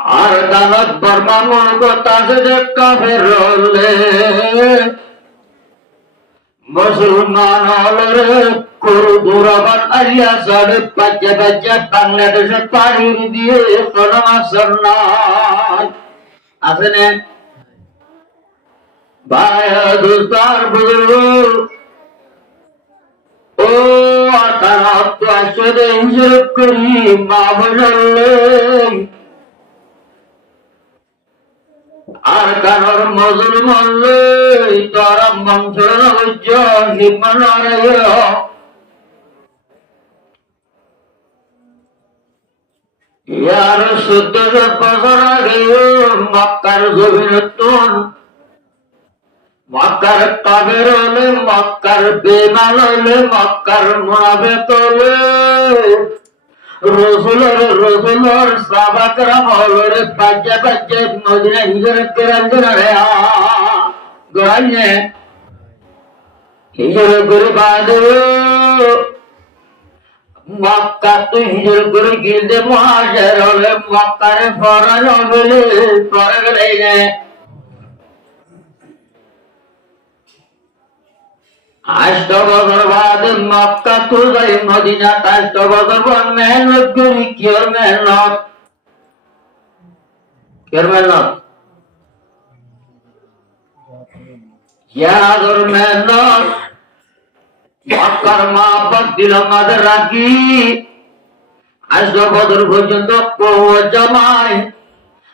আর দানত বর্মা তাজে কাফের রলে মুসলমান হলরে করু দুরাবান আলিয়া সাড়ে পাঁচে পাঁচে বাংলাদেশে পাড়ি দিয়ে কোনো আসর নাই আছে না ভাই দোস্তার বুঝল ও তারা তো আসলে হিসেব করি মা বললে আর কারোর মজুর মরলে তারা বংশের হইজ নির্মাণ ইয়ার ১৪০০ বছর আগে মক্কার জমিন মক্কার কাফের হলে মক্কার বেঈমান হলে মক্কার মুনাফিক হলে রসুলের সাহাবাকরাম হলরে বাজ্যা বাজ্যা মদিনা হিজরত করে রে গড়াইয়ে হিজরত করে বাদে মক্কা তো হিজরত করে গিলদে মুহাজির হলে মক্কারে ফরজ হলে পরে গেলে ৮ বছর বাদে মক্কা তো যাই মদিনা ৮ বছর পর মেহনত করি কিয়র মেহনত ইয়াদর মেহনত মক্কার মা বাপ দিল মাদের রাখি ৮ বছর পর্যন্ত জামাই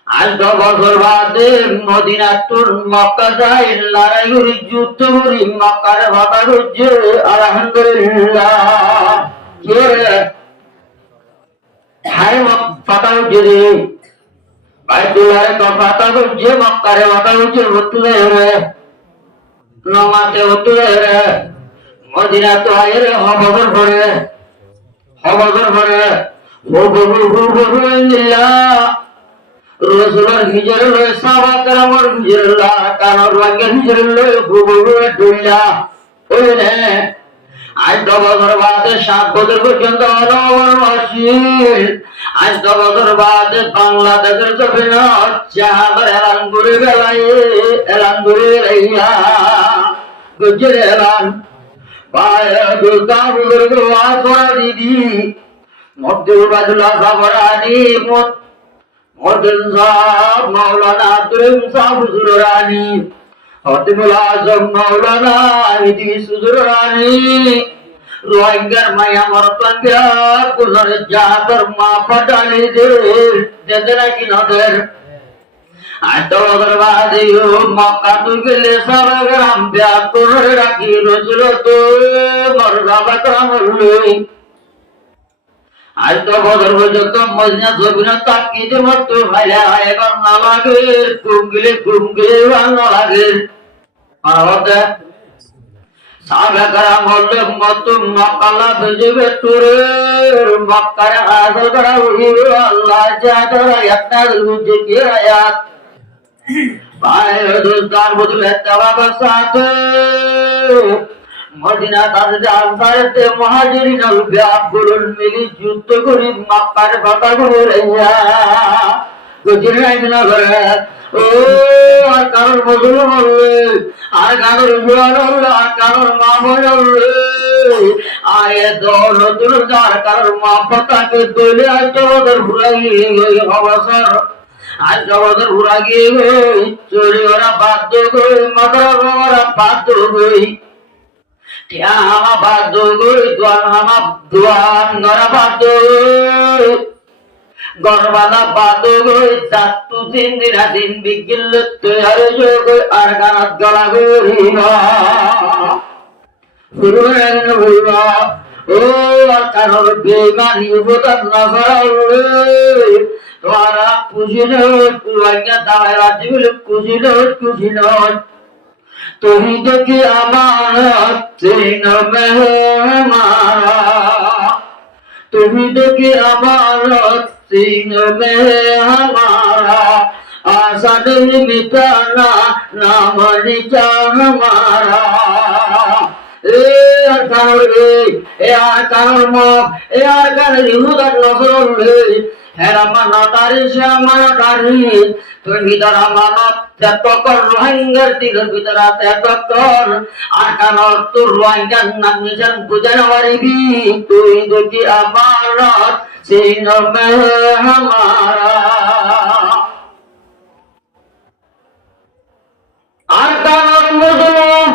৮ বছর বাদে মদিনা তোর মক্কা যাই লড়াই করি যুদ্ধ করি মক্কার ভাতা করছে আলহামদুলিল্লাহ কে হায় ফাতা করছে রে ভাই তোলারে তো ফাতা করছে মক্কারে ভাতা করছে হতুলে রে নমাতে হতুলে রে মদিনা তো আয় রে হবগর ভরে ও বহু রসুলের হিজর লয় সাহাবাকরামর হিজর লয় কানর লাগের হিজর লয় বুবুরে দুইলা ওই নে ৮ বছর বাদে ৭ বছর পর্যন্ত অলওয়ার ওয়াসিল ৮ বছর বাদে বাংলাদেশের জমিন চাহাবার এলান করে রাইয়া গুজরে এলান পায়ে দুর্গা বুজুর্গ ওয়াসরা দিদি মধ্যবাজুলা সাবরানি মৌলানা আব্দুল সাহেব হুজুরানি হতিবুল আজম মৌলানা ইদিস হুজুরানি রোহিঙ্গার মায়া মরতঙ্গা কুলর জাবর মা পটালি দে নাকি নদের ৮ বছর বাদে মক্কা তো গেলে সারাগ্রাম ব্যাগ করে রাখি রসুল তো মরজাবা করাম লই ৮ বছর পর্যন্ত মদিনা জমিন তাকিতে মত ভাইয়া এবার না লাগে কুমগিলে ভালো লাগে আমাদের সাহাবাকরাম হলে মত মক্কালা বেজবে তোরে মক্কারে হাসল করা হইল আল্লাহ জাদরা একটা লুজে কি আয়াত ভাই দোস্তার বদলে তাবাবার সাথে মদিনা তাজে আনসারেতে মুহাজিরিন আল বিআবুল মিলি যুদ্ধ করি মক্কার কথা করে রাইয়া গজির রাইনা করে ও আর কারোর বদল বললে আর কারোর জোয়ার হলো আর কারোর মা বললে আয়ে দৌলতুল যার কারোর মা পতাকে দইলে ৮ বছর ঘুরাই গই অবসর ৮ বছর ঘুরা গিয়ে গই চোরি ওরা বাধ্য গই মাদার ওরা বাধ্য গই Tiama badu gui tuan hama tuan ngara badu gorbana badu gui jatuh sindira sin bikin letu harus gui arganat gala gui Furuan gula oh arkanor beman ibutan nasarul tuara kusinot tuanya daerah jibil kusinot তুমি দেখি আমার চিন মেহমারা তুমি দেখি আমার চিন মেহমারা আশা নেই মিটানা নাম নিচা हमारा আর কারোর এ আর কারোর মগ এ আর কারোর ইহুদার নসরল হ্যাঁ আমানতারি সে আমানতারি তুমি ভিতর আমানত ত্যাগ কর রোহিঙ্গার দিলের ভিতর ত্যাগ কর আর কান তোর রোহিঙ্গার নাম নিজান বুঝান পারিবি তুই দুটি আমানত সেই নমে হামারা আর কান মুজলুম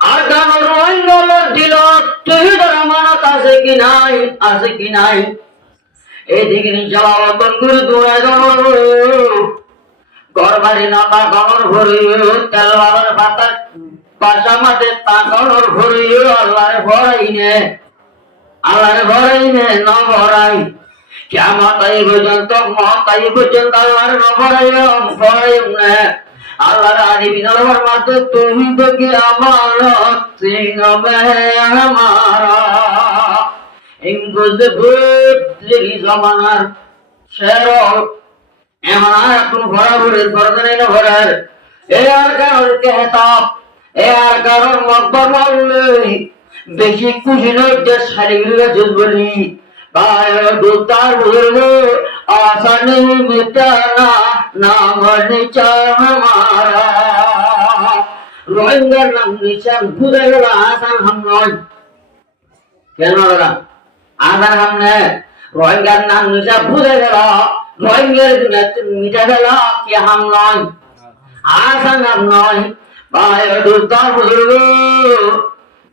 আর কান রোহিঙ্গার দিল তুই ভিতর আমানত আছে কি নাই আছে কি নাই এদিকে জলাবতন করে দৌড়ায় গরবারি নাতা গণর ভরি তেলবাবার পাতা পাশামাতে তা গণর ভরি আল্লাহরে ভরাই নে ন ভরাই কিয়ামতাই পর্যন্ত মতাই পর্যন্ত আল্লাহরে ন ভরাই নে আল্লাহর আদি বিনার মাঝে তুমি তো কি আমার সিংহ মে আমারা ইংরেজি বুদ্ধি জমানার শের এমন এখন ভরাভরের বর্ধনে ভরার এ আর কারণ কেতাব এ আর কারণ মকবর বললে বেশি খুশি নয় যে শারীরিক জুজ বলি বায়ো দুতার বুজুর্গ আসানি মিটানা নাম নিচার हमारा রোহিঙ্গার নাম নিচার বুঝে গেল আসান হাম নয় কেন দাদা আধার হামনে রোহিঙ্গার নাম নিচা বুঝে গেল রোহিঙ্গার মিটা গেল কি হাম নয় আসান হাম নয় বায়ো দুতার বুজুর্গ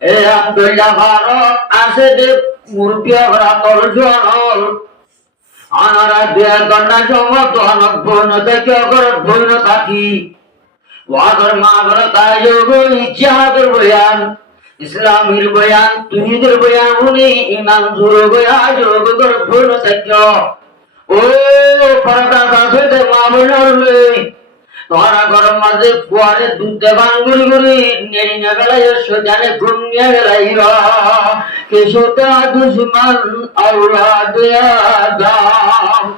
এ আব্দুল্লাহ ভারত আসে যে মুরপিয়া ভরা তল জল আনারা দেয়া গন্ডা জমত অনক বন থেকে অগর বন থাকি ওয়াগর মাগর তায়োগ ইজাহাদের বয়ান ইসলামের বয়ান তুহিদের বয়ান উনি ইমান জুর বয়া যোগ গর বন থেকে ও ফরদা দাসে মামুনুল তোরা গরম মাঝে ফুয়ারে দুধ বাঙ্গুরি গুরি নেড়ি না গেলাই সোজানে ঘুমিয়ে গেলাই কেশোটা দুশ্মন औलाद आदम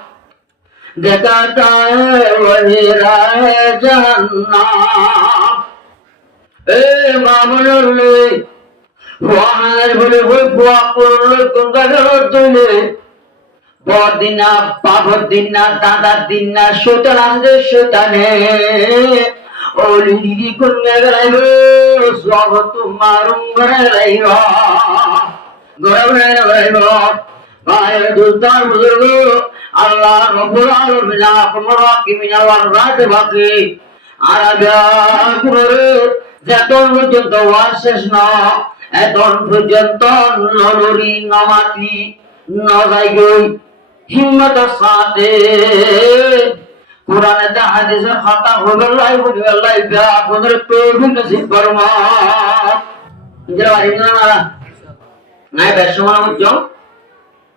देखाता है वही राह जहन्नम ए मामूली ফুয়ার বলে ওই ফুয়া করলে কোনটা গেল তুলে বড়দিন না বাবর দিন না দাদার দিন না শোতান আসবে শোতানে ওলি দিদি কন্যা গেলাইব সব তোমার গেলাইব গড়াইব মায়ের দুর্দার বুজুর্গ আল্লাহ রব্বুল আলামিন আপনার কিমিনা রাত বাকি আরাবিয়া করে যতন পর্যন্ত শেষ না এতন পর্যন্ত নলরি নমাতি নজাই গই হিম্মত সাথে কোরআনে দা হাদিসের খাতা হবে লাই বলি আল্লাহ ইবা আপনাদের তৌফিক নসিব ফরমা ইনজা ইনজা না নাই বেশমনা মুজো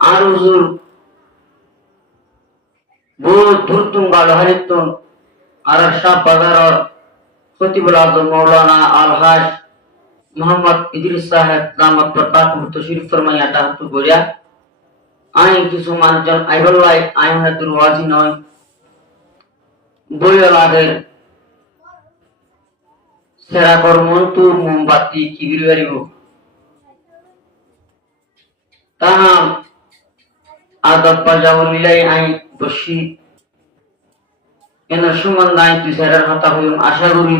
আর হুজুর বহুত ধুরতুম গাল হরিতুন আর শাহ বাজার খতিবুল আজম মাওলানা আলহাজ মোহাম্মদ ইদ্রিস সাহেব দামাত প্রতাপ তশরিফ ফরমাইয়া তাহতু গড়িয়া আই কিছু মানুষজন আইবল্লাই আই হাতুর ওয়াজি নয় বইয়ালাদের সেরা কর্মন্তু মোমবাতি কিবির বাড়িব তাহাম আদব পাজাউলিলাই আই বসি এনার সুমন নাই তুই সেরার কথা হইম আশা করি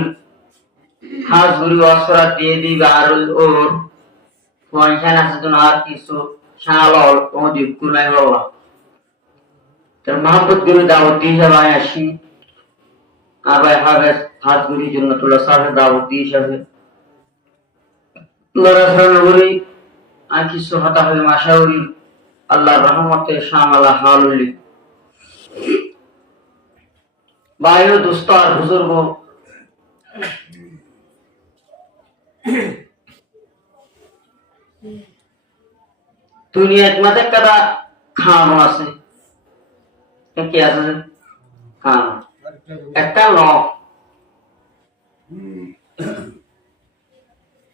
হাজ গুরি অসরা দিয়ে দিবা আর ওর পয়সা আছে তো আর কিছু শালল ওদি কুলাই বাবা তার মোহাম্মদ গুরু দাওয়াত দিয়ে যাবাই আসি আবাই হাবেস হাজ গুরির জন্য তোলা সাহেব দাওয়াত দিয়ে যাবে লরাসরণ গুরি আর কিছু হতা হইম আশা করি আল্লাহর রহমতে শামালা হালুলি বায়ু দুস্তার বুজুর্গ দুনিয়া একমাত্র একটা খাওয়ানো আছে কি আছে খাওয়ানো একটা ন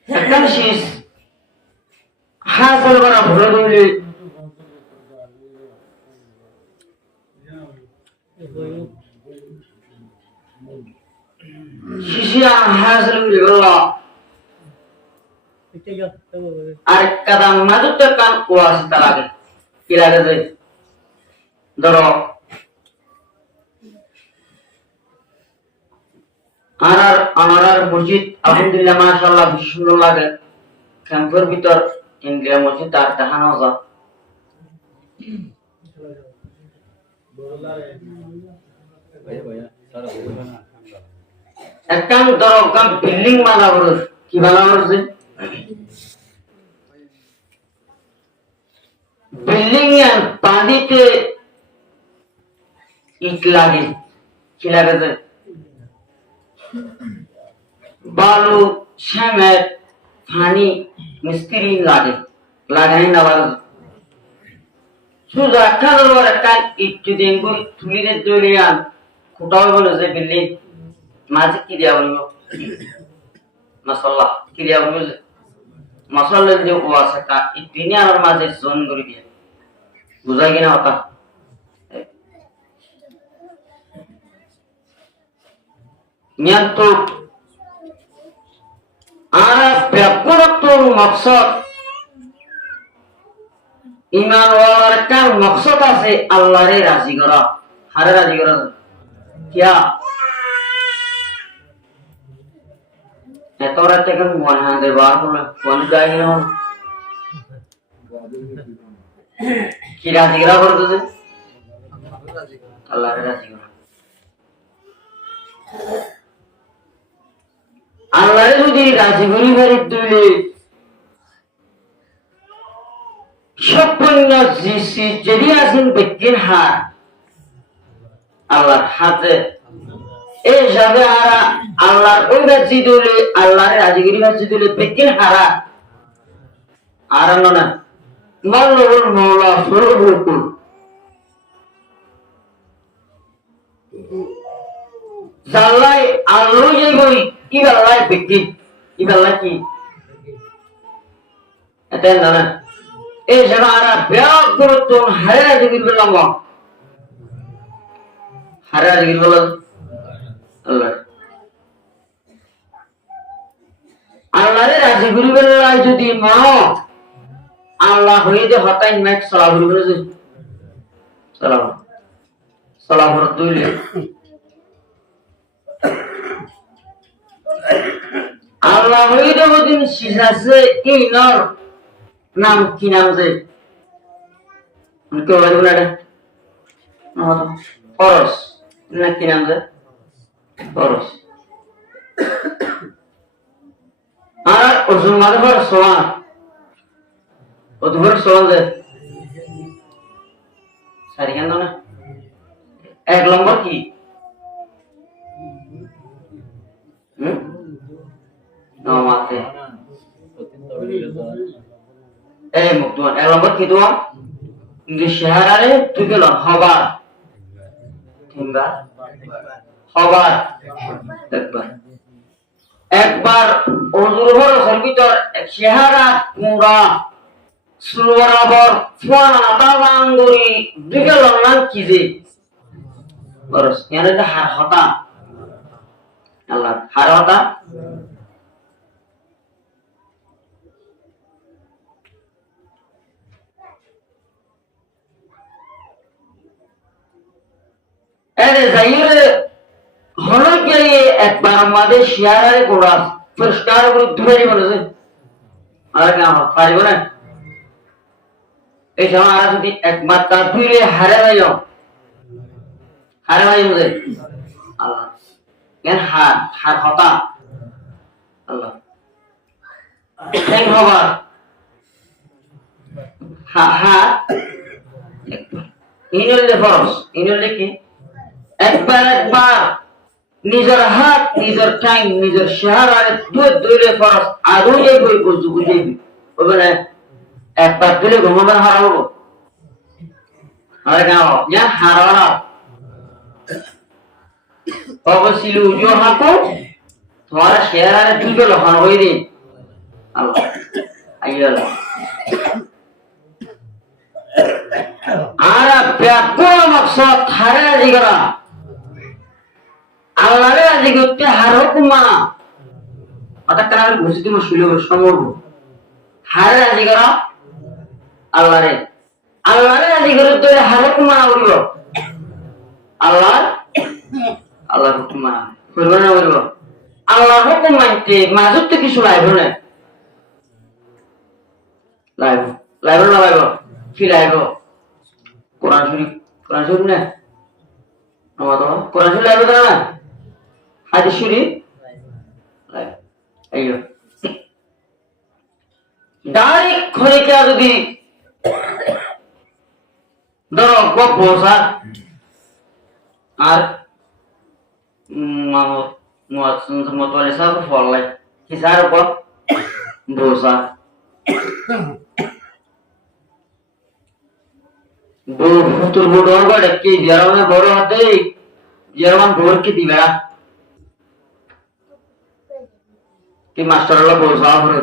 একটা শীষ হাজার করা ভরে দিলে শিশিয়া হাজার গেল আর কাদা মাজুটা কান ও আছে তার আগে কি লাগে যে ধরো আমার মসজিদ আলহামদুলিল্লাহ মাশাআল্লাহ বেশি সুন্দর লাগে। ক্যাম্পের ভিতর ইন্ডিয়া মসজিদ আর দেখানো যায়। একটা ধরো বিল্ডিং বানা করো, কি বানা করছে? বিল্ডিং এর পানিতে ইট লাগে, কি লাগে? বালু, সিমেন্ট, পানি, মিস্ত্রি লাগে, লাগাই না লাগে। শুধু একটা ধরো একটা ইট যদি তুলিতে তৈরি আন খুঁটাও বলেছে বিল্ডিং মাঝে কি দেওয়া বলবো মশলা কি দেওয়া বলবো মশলা যে ও আছে তা এই দিনে আমার মাঝে জোন করে দিয়ে বুঝাই কিনা হতা নিয়ন্ত্রণ আর ব্যাপকত্ব মকসদ ইমান ওয়ালার একটা মকসদ আছে আল্লাহরে রাজি করা। হারে রাজি করা কিয়া এত রাত থেকে মনে হয় বার কোন গাই কি রাজি করা করতেছে আল্লাহরে রাজি করা। আল্লাহরে যদি রাজি করি ভারি তুলে সম্পূর্ণ যদি আছেন ব্যক্তির হাত আল্লাহর হাতে এই হিসাবে আল্লাহর ওই রাজি দিলে আল্লাহরে রাজি করি রাজি দিলে ব্যক্তির হারা আর না মাল্লাহুল মাওলা সর্বকুল জাল্লাই আল্লাহ যে কই কি আল্লাহ ব্যক্তি কি আল্লাহ কি এটা না এই যারা ব্যাগ গুরুত্ব হারে রাজি বললাম হারে রাজি বললাম আল্লাহ আল্লাহরে রাজি করিবেন যদি মানো আল্লাহ হইতে হতাই ম্যাক সালাম করিবেন যে সালাম সালাম রতুলে আল্লাহ হইতে ওদিন শিখাছে কি নর নাম কি নাম যে কেউ বলবো না ফরস না কি নাম যে ফরস আর ওজন মাধবর সোয়ান ওধবর সোয়ান যে সারি কেন না এক নম্বর কি নমাতে এই মুক্তমান এক নম্বর কি তোমার ইংলিশ শেহারারে তুই গেল হবার কিংবা হবার একবার একবার ওজুরভর সর্বিতর চেহারা পুরা সুবরাবর ফুয়ানা দাবাঙ্গুরি দিগেল নাম কি যে বরস ইয়ারে যে হার হতা আল্লাহ হার হতা এরে যাইরে হলো গিয়ে একবার আমাদের শেয়ারে গোড়া পরিষ্কার করে ধরে বলেছে আর কেন পারিব না এই সময় আর যদি একমাত্র ধুইলে হারে ভাইও বুঝে আল্লাহ কেন হার হতা আল্লাহ হবার ইনলে ফরস ইনলে কি একবার নিজের হাত নিজের টাইম নিজের চেহারারে ধরে ফরস আরো এই বই বুঝে বলে একবার দিলে ঘুমাবার হারাবো আর গাও ইয়া হারানো অবশ্যই উজো হাকো তোমার চেহারারে ধুবে লখান হই দিন আল্লাহ আইয়াল্লাহ আর ব্যাপক মকসদ হারে রাজি করা আল্লাহরে রাজি করতে হারো কুমা অর্থাৎ কারণ বুঝি তুমি শুলে সমর্ব হারে রাজি করা আল্লাহরে আল্লাহরে রাজি করে তো হারক মানা করিব আল্লাহর হুকুম মানা করব না করব আল্লাহর হুকুম মানতে মাজুত তো কিছু লাইব না লাইব না লাইব কি লাইব কোরআন শরীফ না আমাদের কোরআন শরীফ লাইব না হাদিস শরীফ লাইব আইয়ো ডাইরেক্ট খরিকা যদি ধরো গপ বসা আর মতওয়ালি সাহেব ফলাই কিসার গপ বসা ফুতুর বুড়োর গড়ে কি জারমানে বড় হাতে জারমান ভোর কি দিবা কি মাস্টার হলো বসা করে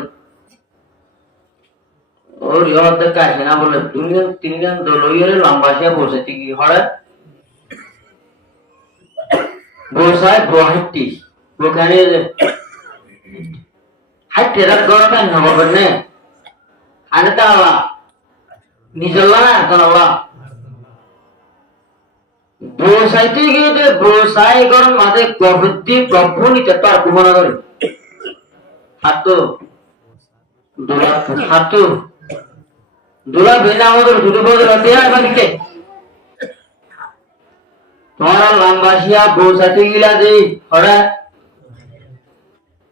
ওর ইহতে কাছে না বলে দুনিয়া তিনজন দলইয়ের লম্বাসিয়া বসেছে কি হড়ে বসায় বহাটি ওখানে হাইতে রাত গরমে হবে না আনে তা নিজল্লা না তালা বসাইতে গিয়ে বসাই গরম মাঝে গভীর গভীর তার ঘুমানো করে হাতো দোলা হাতো দুলা বেনা আমাদের দুটো বছর হতে আর বাড়িতে তোমার লাম্বাসিয়া বসাতে গিলা দি হরে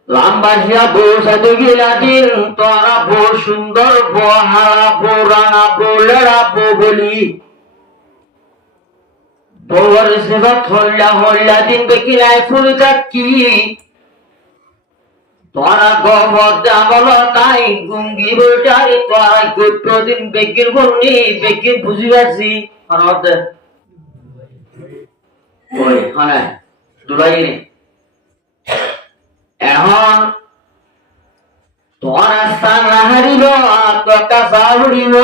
লাম্বাসিয়া বসাতে গিলা দিন তোরা বো সুন্দর বো হারা বো রানা বো লেড়া বো বলি বউর সেবা হল্লা দিন বেকিলাই ফুলটা কি তোরা গবর দাবল তাই গুঙ্গি বইটাই তোরা প্রতিদিন বেগির বলনি বেগির বুঝি আছি আমাদের ওই হ্যাঁ দুলাই এখন তোরা সারা হারিল তো কাঁচা উড়িল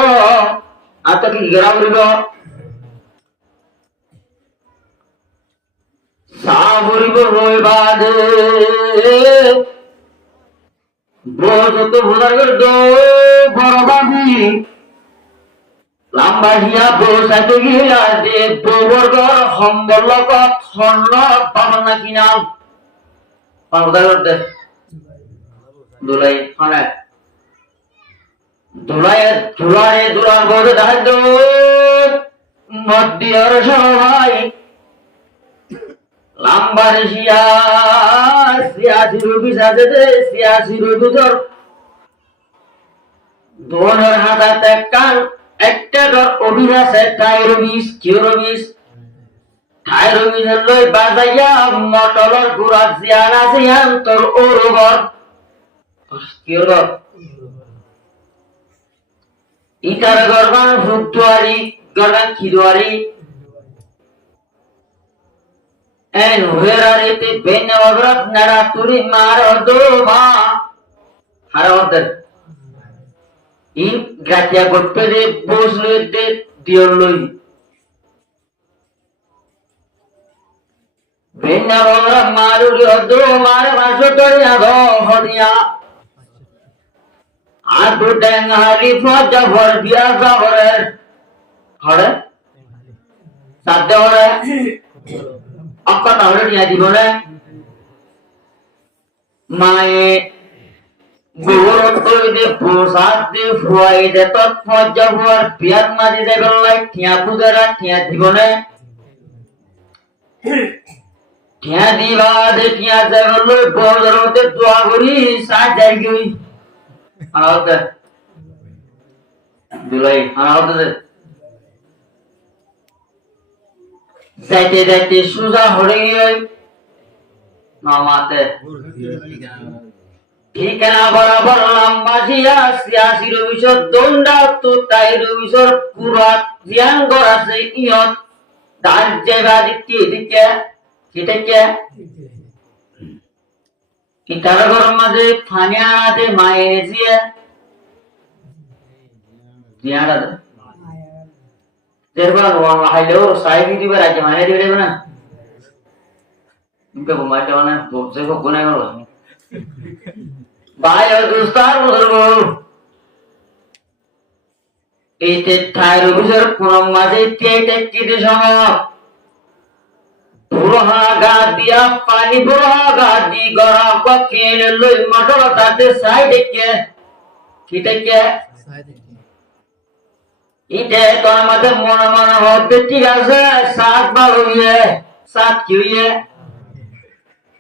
আর তো কি গেরা উড়িল সাবরিব রই বাদে যত বোঝার করতো বড় বাবি লাম্বাহিয়া বসাইতে গিলা দে বর্গর সম্বল খন্ড পাবন না কি নাম বোঝার করতে দুলাই মানে দুলার বোঝে দাঁড় মধ্যর সবাই লাম্বার সিয়াসি রবিস আছে যে সিয়াসি রবিসর দোনের হাতাতে কান একটা ধর অভিনাশে টাইরবিস কিউরবিস টাইরবিসের লই বাজাইয়া মটলর গুড়া জিয়ানা জিয়ান তোর ওরবর কিউরব ইটার গরবান ভুকটুয়ারি গরবান খিদুয়ারি en verarete benne odrat nara turi maro doma haroder in gratia gotte de bosle de dioloi benne odrat maru do mare maso toriya do hodia adu dang hari foja vor biya zabore hore sadde hore apa tahu dia di mana? Mae gurun tu de pusat de fuai de tot foja fuar biar mati de belai tiap budara tiap di mana? Tiap di bawah de tiap de belai bodoh de dua buri saja gini. Apa? Dulai, apa tu? যাইতে যাইতে সোজা হয়ে গিয়ে মামাতে ঠিকানা বরাবর লাম্বাসিয়া সিয়াসি রবিশর দণ্ডা তো তাই রবিশর কুরাত জিয়ান গড়াছে ইয়ত তার জায়গা দিকে দিকে কেটেকে ইটার ঘর মাঝে ফানিয়া দে মায়ের Zia Jiara Jerman uang mahal saya ini beraja mana di mana? Ini pemain mana? Saya kok guna kalau. Bayar dustar betul. এইতে ঠাইর বুঝার কোন মাঝে টেটে কেটে সময় বুড়া গা দিয়া পানি বুড়া গা দি গড়া পকেন লই মটর তাতে সাইডে কে কিটাকে ইতে তোর মাঝে মনে মনে হতে ঠিক আছে সাত বার হইয়ে সাত কি হইয়ে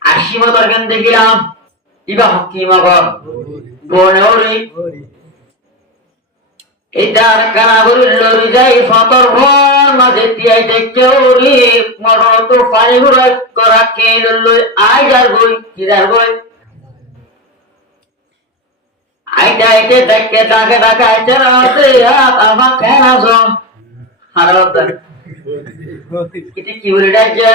80 মতো কেন দেখিলাম ইবা হকি মাগর বনে ওরি এটার কানা বলি লরি যাই ফতর ভন মাঝে তিয়াই দেখে ওরি মটর তো পানি ঘুরাই করা কেন লই আই যার গই কি যার গই আইটা আইতে দেখে ডাকে ডাকে আইতে রাতে আমার কেন আসো হারো কিটি কি বলে ডাকে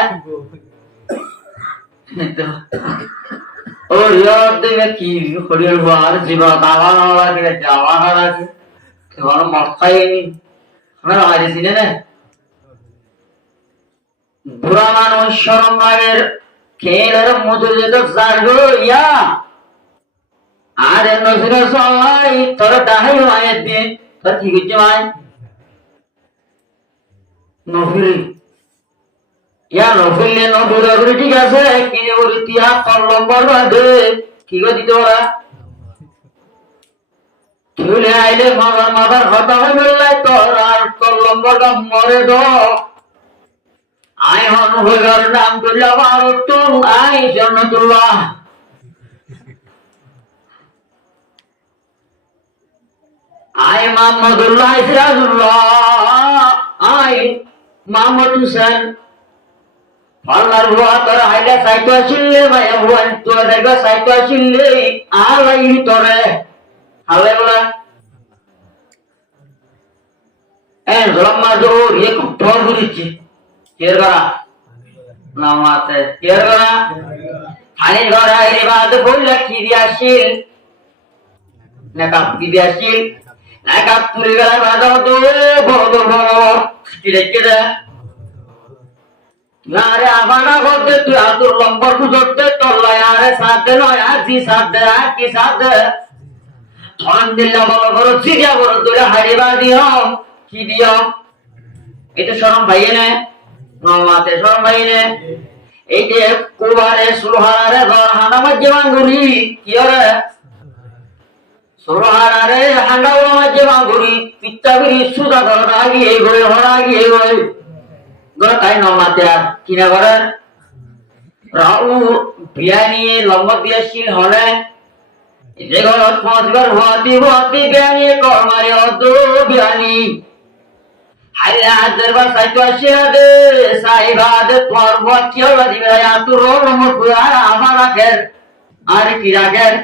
ও ইয়ার দেবে কি হরিয়ার বার জীবা দাওয়া না লাগে যাওয়া না লাগে তোমার মাথায়নি আমরা আজ দিনে না বুড়া মানুষ শরম লাগের খেলের মজুর যেত জারগো ইয়া আরে নজরে সবাই তোর দাহাই মায়ের দিন তোর কি করছে মায় নফিরি ইয়া নফিলে নফিরি ঠিক আছে কিনে বলি তিয়া তোর লম্বর বাদে কি করে দিতে ওরা চলে আইলে মামার মাথার হতা হয়ে বললাই তোর আর তোর লম্বরটা মরে দো আই হন হইবার নাম তুল্লা মারো তুম আই জন্নতুল্লাহ আই মোহাম্মদুল্লাহ সিরাজুল্লাহ আই মোহাম্মদ হুসেন আল্লাহর হুয়া তোর হাইলা সাইতো আসিলে মায়া হুয়ান তোর দেখা সাইতো আসিলে আলাই তোরে হালে বলা এন জলম্মা জোর এক ঢোল বুঝিছি কের করা নামাতে কের করা হানি ঘরে আইরে বাদ বললা কি দিয়াছিল নাকা কি দিয়াছিল নাকা পুরি গলা বাদ তো বড় বড় কি রেখে না রে আমানা করতে তুই আতুর লম্বর বুঝতে তোল্লা আরে সাথে নয় আজি সাথে কি সাথে ধন দিল্লা বড় বড় সিরিয়া বড় দূরে হারিবা দিও কি দিও এটা শরম ভাইয়ে নে মামাতে শরম ভাইয়ে নে এই যে কুবারে সুলহারে রহানা মজ্জমান গুরি কি রে সুলহারে হান্ডাও মজ্জমান গুরি পিত্তাগুরি সুদা ধর আগি এই গই হরা আগি এই গই তাই নমাতে কিনা করে রাউ বিয়ানি লম্বা বিয়াশীল হলে যে ঘর পৌঁছবার হতি হতি বিয়ানি কর্মারে অত বিয়ানি হাইরে হাজার বার সাইতো আসিয়া দে সাইবা দে তোর বকিয়া দিবে আতুর রমকুয়ার আমার রাখের আর কি রাখের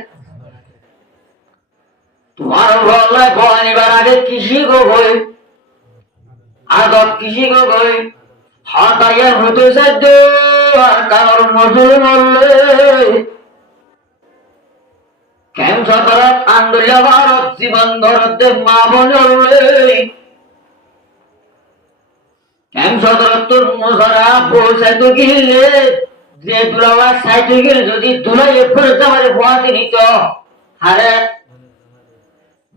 তোমার বলে বনিবার আগে কৃষি গো হই আদর কৃষি গো হই হাতাইয়ার হতে সাধ্য আর কারোর মজুর মরলে কেম সতরাত আন্দোলন ভারত জীবন ধরতে মা বনলে কেম সতরাত তোর মশারা পৌঁছায় তো গিলে যে দুলাবার সাইতে গেলে যদি দুলাই এফরে তোমারে ভোয়াতে নিত আরে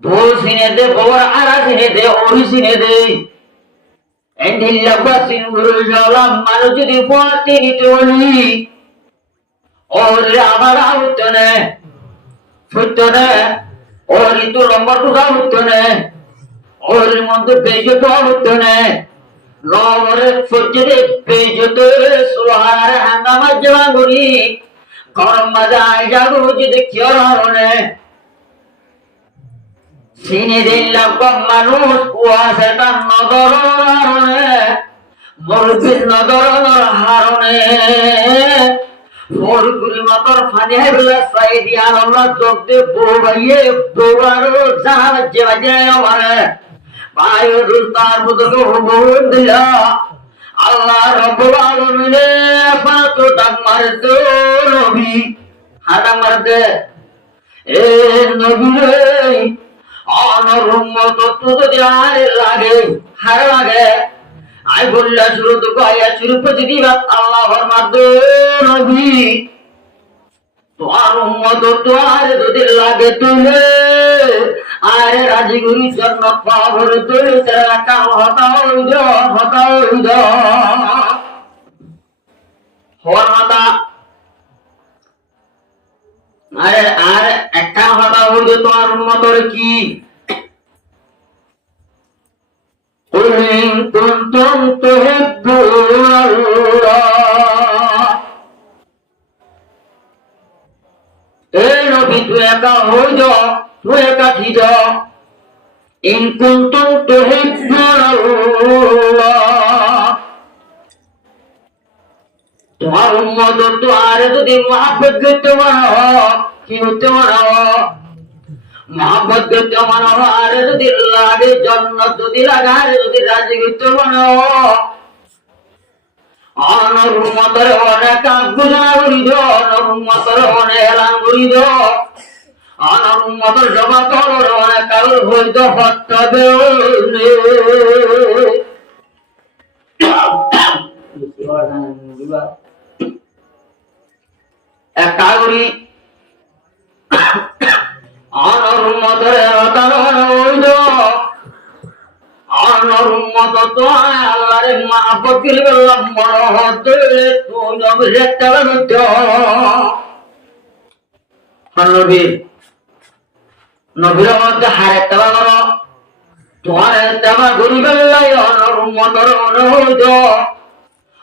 বউ সিনে দে বউর আরা সিনে দে ওরি সিনে দে এন্ডিল্লাবাসিন গুরুজালাম মানু যদি ভোয়াতে নিতে বলি ওরে আমার আউতনে ফুটনে ওরি তো লম্বা টুকা উঠনে ওর মধ্যে বেজত উঠনে লবরে ফুটে বেজত সুলহার হাঙ্গামা জবাঙ্গুরি গরম মাজায় যাবো যদি কিয়র হরনে সিনে দিল্লা কম মানুষ কুয়াশে তার নজর হারনে মরুবির নজর হারনে ফরগুরি মাতর ফানি হেবলা সাইদি আল্লাহ জগদে বউবাইয়ে বউয়ারো জাহান জেবাজে আমারে বায়ু দুস্তার মুদকে হুবুন দিলা আল্লাহ রব্বুল আলামিন আপনার তো ডাক মারতে নবী হাডা মারতে এ নবী রে অনর উম্মত তো যদি আর লাগে হার লাগে আই বললা শুরু তো গায়া শুরু প্রতিদিবাত আল্লাহর মাধ্যমে নবী তোমার উম্মত তো আর যদি লাগে তুমি আরে রাজিগুরি জন্য খবর তুলি তারা কাম হইল হওয়ার মাতা আরে আর একটা হতা হইল তোমার উন্মতর কি قل إن كنتم تحبون الله এই নবী তুই একা হই যাও তুই একা কি যাও ইন কুনতুম তুহিব্বুনাল্লাহ তোমার উম্মত তো আর যদি মহব্বত করতে মানো কি হতে মানো মহব্বত করতে মানো আর যদি লাগে জান্নাত যদি লাগে আর যদি রাজি করতে মানো অনর উম্মতরে অনেক ঘোষণা করি দো অনর উম্মতরে অনেক এলান করি দো অনর উম্মতর জমা তোর অনেক কাল হইত হত্যাবে এক কাগরি অনর উম্মতরে অতার হইত অনর উম্মত তো আল্লাহরে মহব্বত করে বললাম মরহত তুই নবীর একটা বানিত নবীর মধ্যে হার একটা বানো তোমার একটা বা গরিব অনর উম্মতর অনুহইত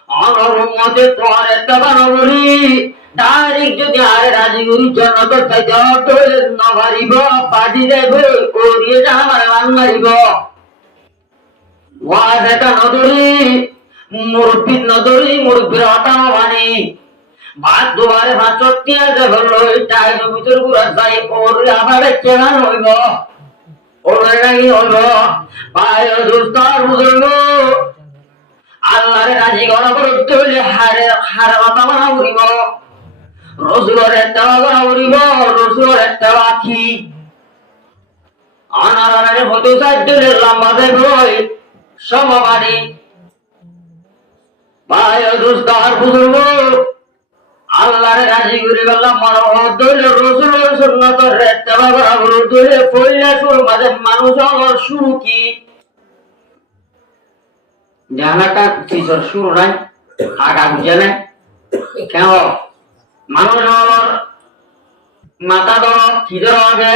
অনর উম্মতে তোমার একটা বানো গরি ডাইরেক্ট যদি আরে রাজি গরি জন্নত চাইতে হইলে নভারিব পাটি দেবে ওরিয়ে যা আমার মান মারিব ওয়াজটা নদরি মুরব্বির নদরি মুরব্বির হটানো মানি ভাত দুয়ারে ভাত চটকিয়া যে হলো এটাই ভিতর পুরা যাই ওর আবার চেনা হইব ওর লাগি হইব পায় দুস্তার বুঝল আল্লাহরে রাজি করা করতে হইলে হারে মাথা বানা উড়িব রসুলের একটা বানা উড়িব রসুলের একটা বাকি আনারে হতে চাইলে লম্বা দেখই সমবাড়ি পায় দুস্তার বুঝল আল্লাহরে রাজি করে গেলাম মনোহত রসুলের সুন্নতর একটা বাবা ধরে পড়লে শুরু মাঝে মানুষ আমার শুরু কি জানাটা কিসের শুরু নাই আগা বুঝে নাই কেন মানুষ আমার মাথা ধর কি ধর আগে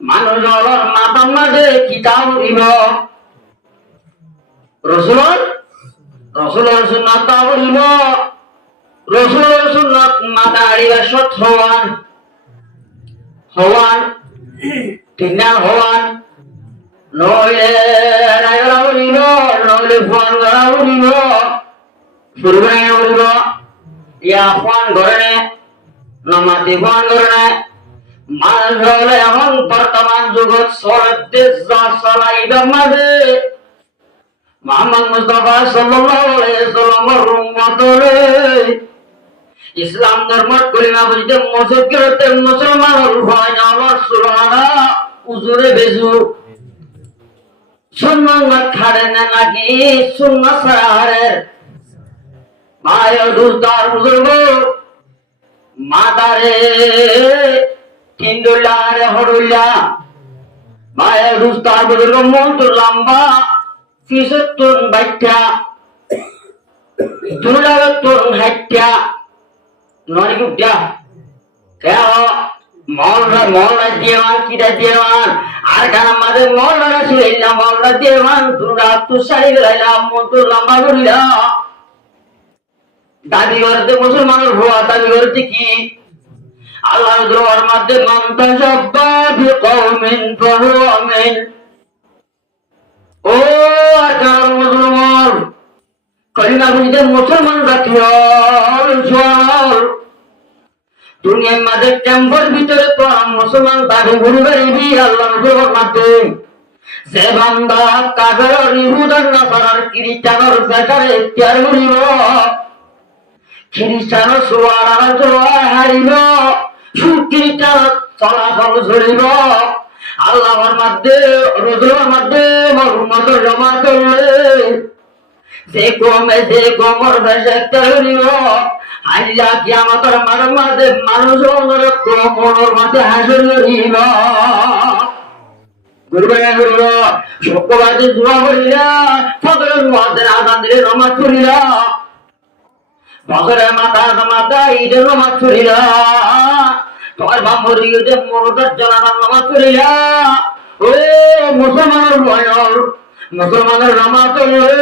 মানুষ আমার মাথার মাঝে কিতাব উঠিব রসুলের সুন্নাত উঠিব রসুলের সুন্নাত মাথা আড়িবার সৎ হওয়ান ঠিক না হওয়ান নইলে রায়রা উড়িব নইলে ফোন করা উড়িব ফুরবাই উড়িব ইয়া ফোন করে নে নমাতি ফোন করে নে মানুষ হলে এখন বর্তমান যুগত চলতে যা চলাইবার মাঝে মুহাম্মদ মুস্তাফা সাল্লাল্লাহু আলাইহি ওয়াসাল্লামের উম্মতরে ইসলাম ধর্ম কলিমা বুঝতে মুসলমানতে মুসলমানের ভয় না আমার সুরানা উজুরে বেজু সুন্নাত খাড়ে না নাকি সুন্নাত সারারের মায় দুস্তার বুজুর্গ মাতারে তিনডুলারে হড়ুলা মায় দুস্তার বুজুর্গ মন তো লম্বা ফিসতুন বাইটা দুলাতুন হাইটা নয় গুড্ডা কেন মলরা দিয়েমান কিটা দিয়েমান আর গানা মাঝে মলরা ছিল না মলরা দিয়েমান দুরা তুষারি গেলাম মতো লম্বা করিলা দাবি করতে মুসলমানের ভুয়া দাবি করতে কি আল্লাহর দরবার মধ্যে মানতা সাব্বা বিকওমিন ফাহুয়া মিন ও আর কার মুসলমান কলিমা বুঝতে মুসলমান রাখিও দুনিয়ার মাঝে টেম্পল ভিতরে তো মুসলমান দাবি ঘুরবে আল্লাহর দরবার মধ্যে যে বান্দা কাফের ইহুদার নাসারার খ্রিস্টানের বেকারে ইখতিয়ার করিব খ্রিস্টান সোয়ার জোয়ার হারিব সুখ্রিস্টান চলাচল চলিব আল্লাহর মধ্যে রোজের মধ্যে মরুমতর জমা করলে যে কমর ভেসে করিব আল্লাহ কিয়ামতের মাঝে মানুষ কমর মাঝে হাসিল করিব গুরুবাই করিল শুক্রবারে দোয়া করিলা ফজরের মুয়াজ্জিন আযান দিলে নামাজ পড়িলা ফজরের মাথা ঈদের নামাজ পড়িলা তোমার বামরি ঈদের মুরতার জানাজার নামাজ পড়িলা ও মুসলমানের বয়স মুসলমানের নামাজ পড়লে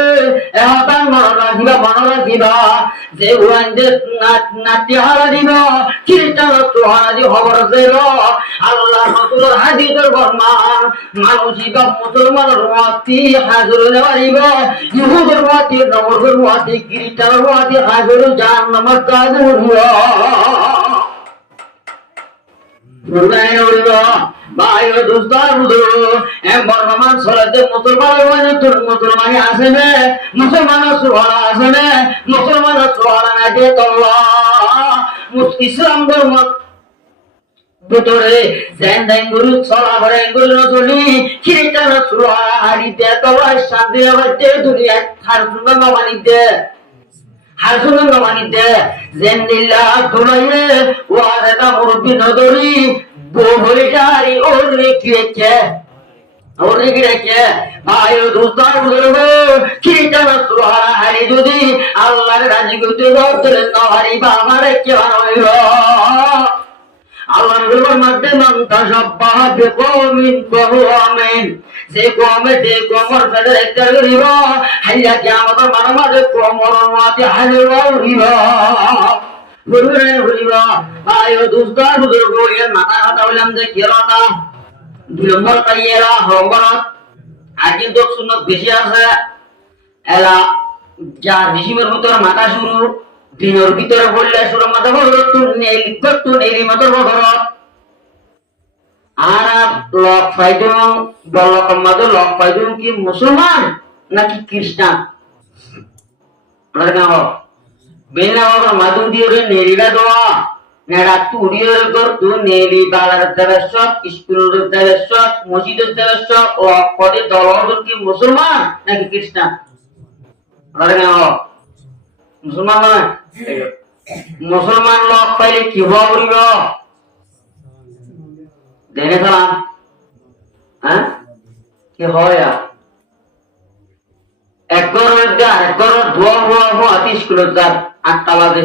এহাতান মনে রাখিবা যে উড়াইতে নাট্য হারা দিব খ্রিস্টান হারা দিব খবর দেব আল্লাহ রসুলের হাদিসের ফরমান মানুষই বা মুসলমানের ওয়াতি হাজর নেওয়ারিব ইহুদের ওয়াতি নবরের ওয়াতি খ্রিস্টানের ওয়াতি হাজর জাহান্নামের কাজ হইব বর্তমান সরাতে মুসলমান আছে না মুসলমানের সুহারা আছে না মুসলমানের সুহারা না যে ইসলাম ধর্ম ভিতরে গুরু চলাফেরা এগুলো চলি খ্রিস্টান সুহারা হারিতে তলায় শান্তি দুনিয়া খার সুন্দর নবানিতে হাসুন নমানিতে জেন্দিল্লা দুলাইয়ে ওয়াদাটা মুরব্বি নদরি বহরিটারি ওরে কিরেছে ভাই দোস্তার বুঝলো খ্রিস্টান সুহারা হারি যদি আল্লাহর রাজি করতে বলতেন নহারি বাবারে কেমন হইল আল্লাহর নবীর মধ্যে মান তাশাব্বাহা বিকওমিন ফাহুয়া আমিন যে কওমে যে কওমের সাথে একটা করিব হাইয়া কিয়ামতের মাঝে কওমের মাঝে হাজিরা হইব হইব ভাই দোস্তার বুজুর্গ এর মাথা কথা বললাম যে কেরাতা দুই নম্বর কাইয়েরা হরবরত আগে তো সুন্নাত বেশি আছে এলা যা রিসিমের ভিতর মাথা শুরু দিনের ভিতরে বললে শুরু মাথা বলল তুই নেলি মাথা বড় আর লোক ফাইদুন বলক মাঝে লোক ফাইদুন কি মুসলমান নাকি খ্রিস্টান আপনার বেনা বাবার মাদুর দিয়ে নেরিলা দেওয়া নেড়া তুড়িয়ে কর তুই নেলি বালার দেবেশ্বর স্কুলের দেবেশ্বর মসজিদের দেবেশ্বর ও পদে দল কি মুসলমান নাকি খ্রিস্টান আপনার মুসলমান নয় মুসলমান লোক পাইলে কি হওয়া করিব দেখে সালাম হ্যাঁ কি হয় একগরের যা একগরের ধোয়া হওয়া হওয়া স্কুলের যার 8টা বাজে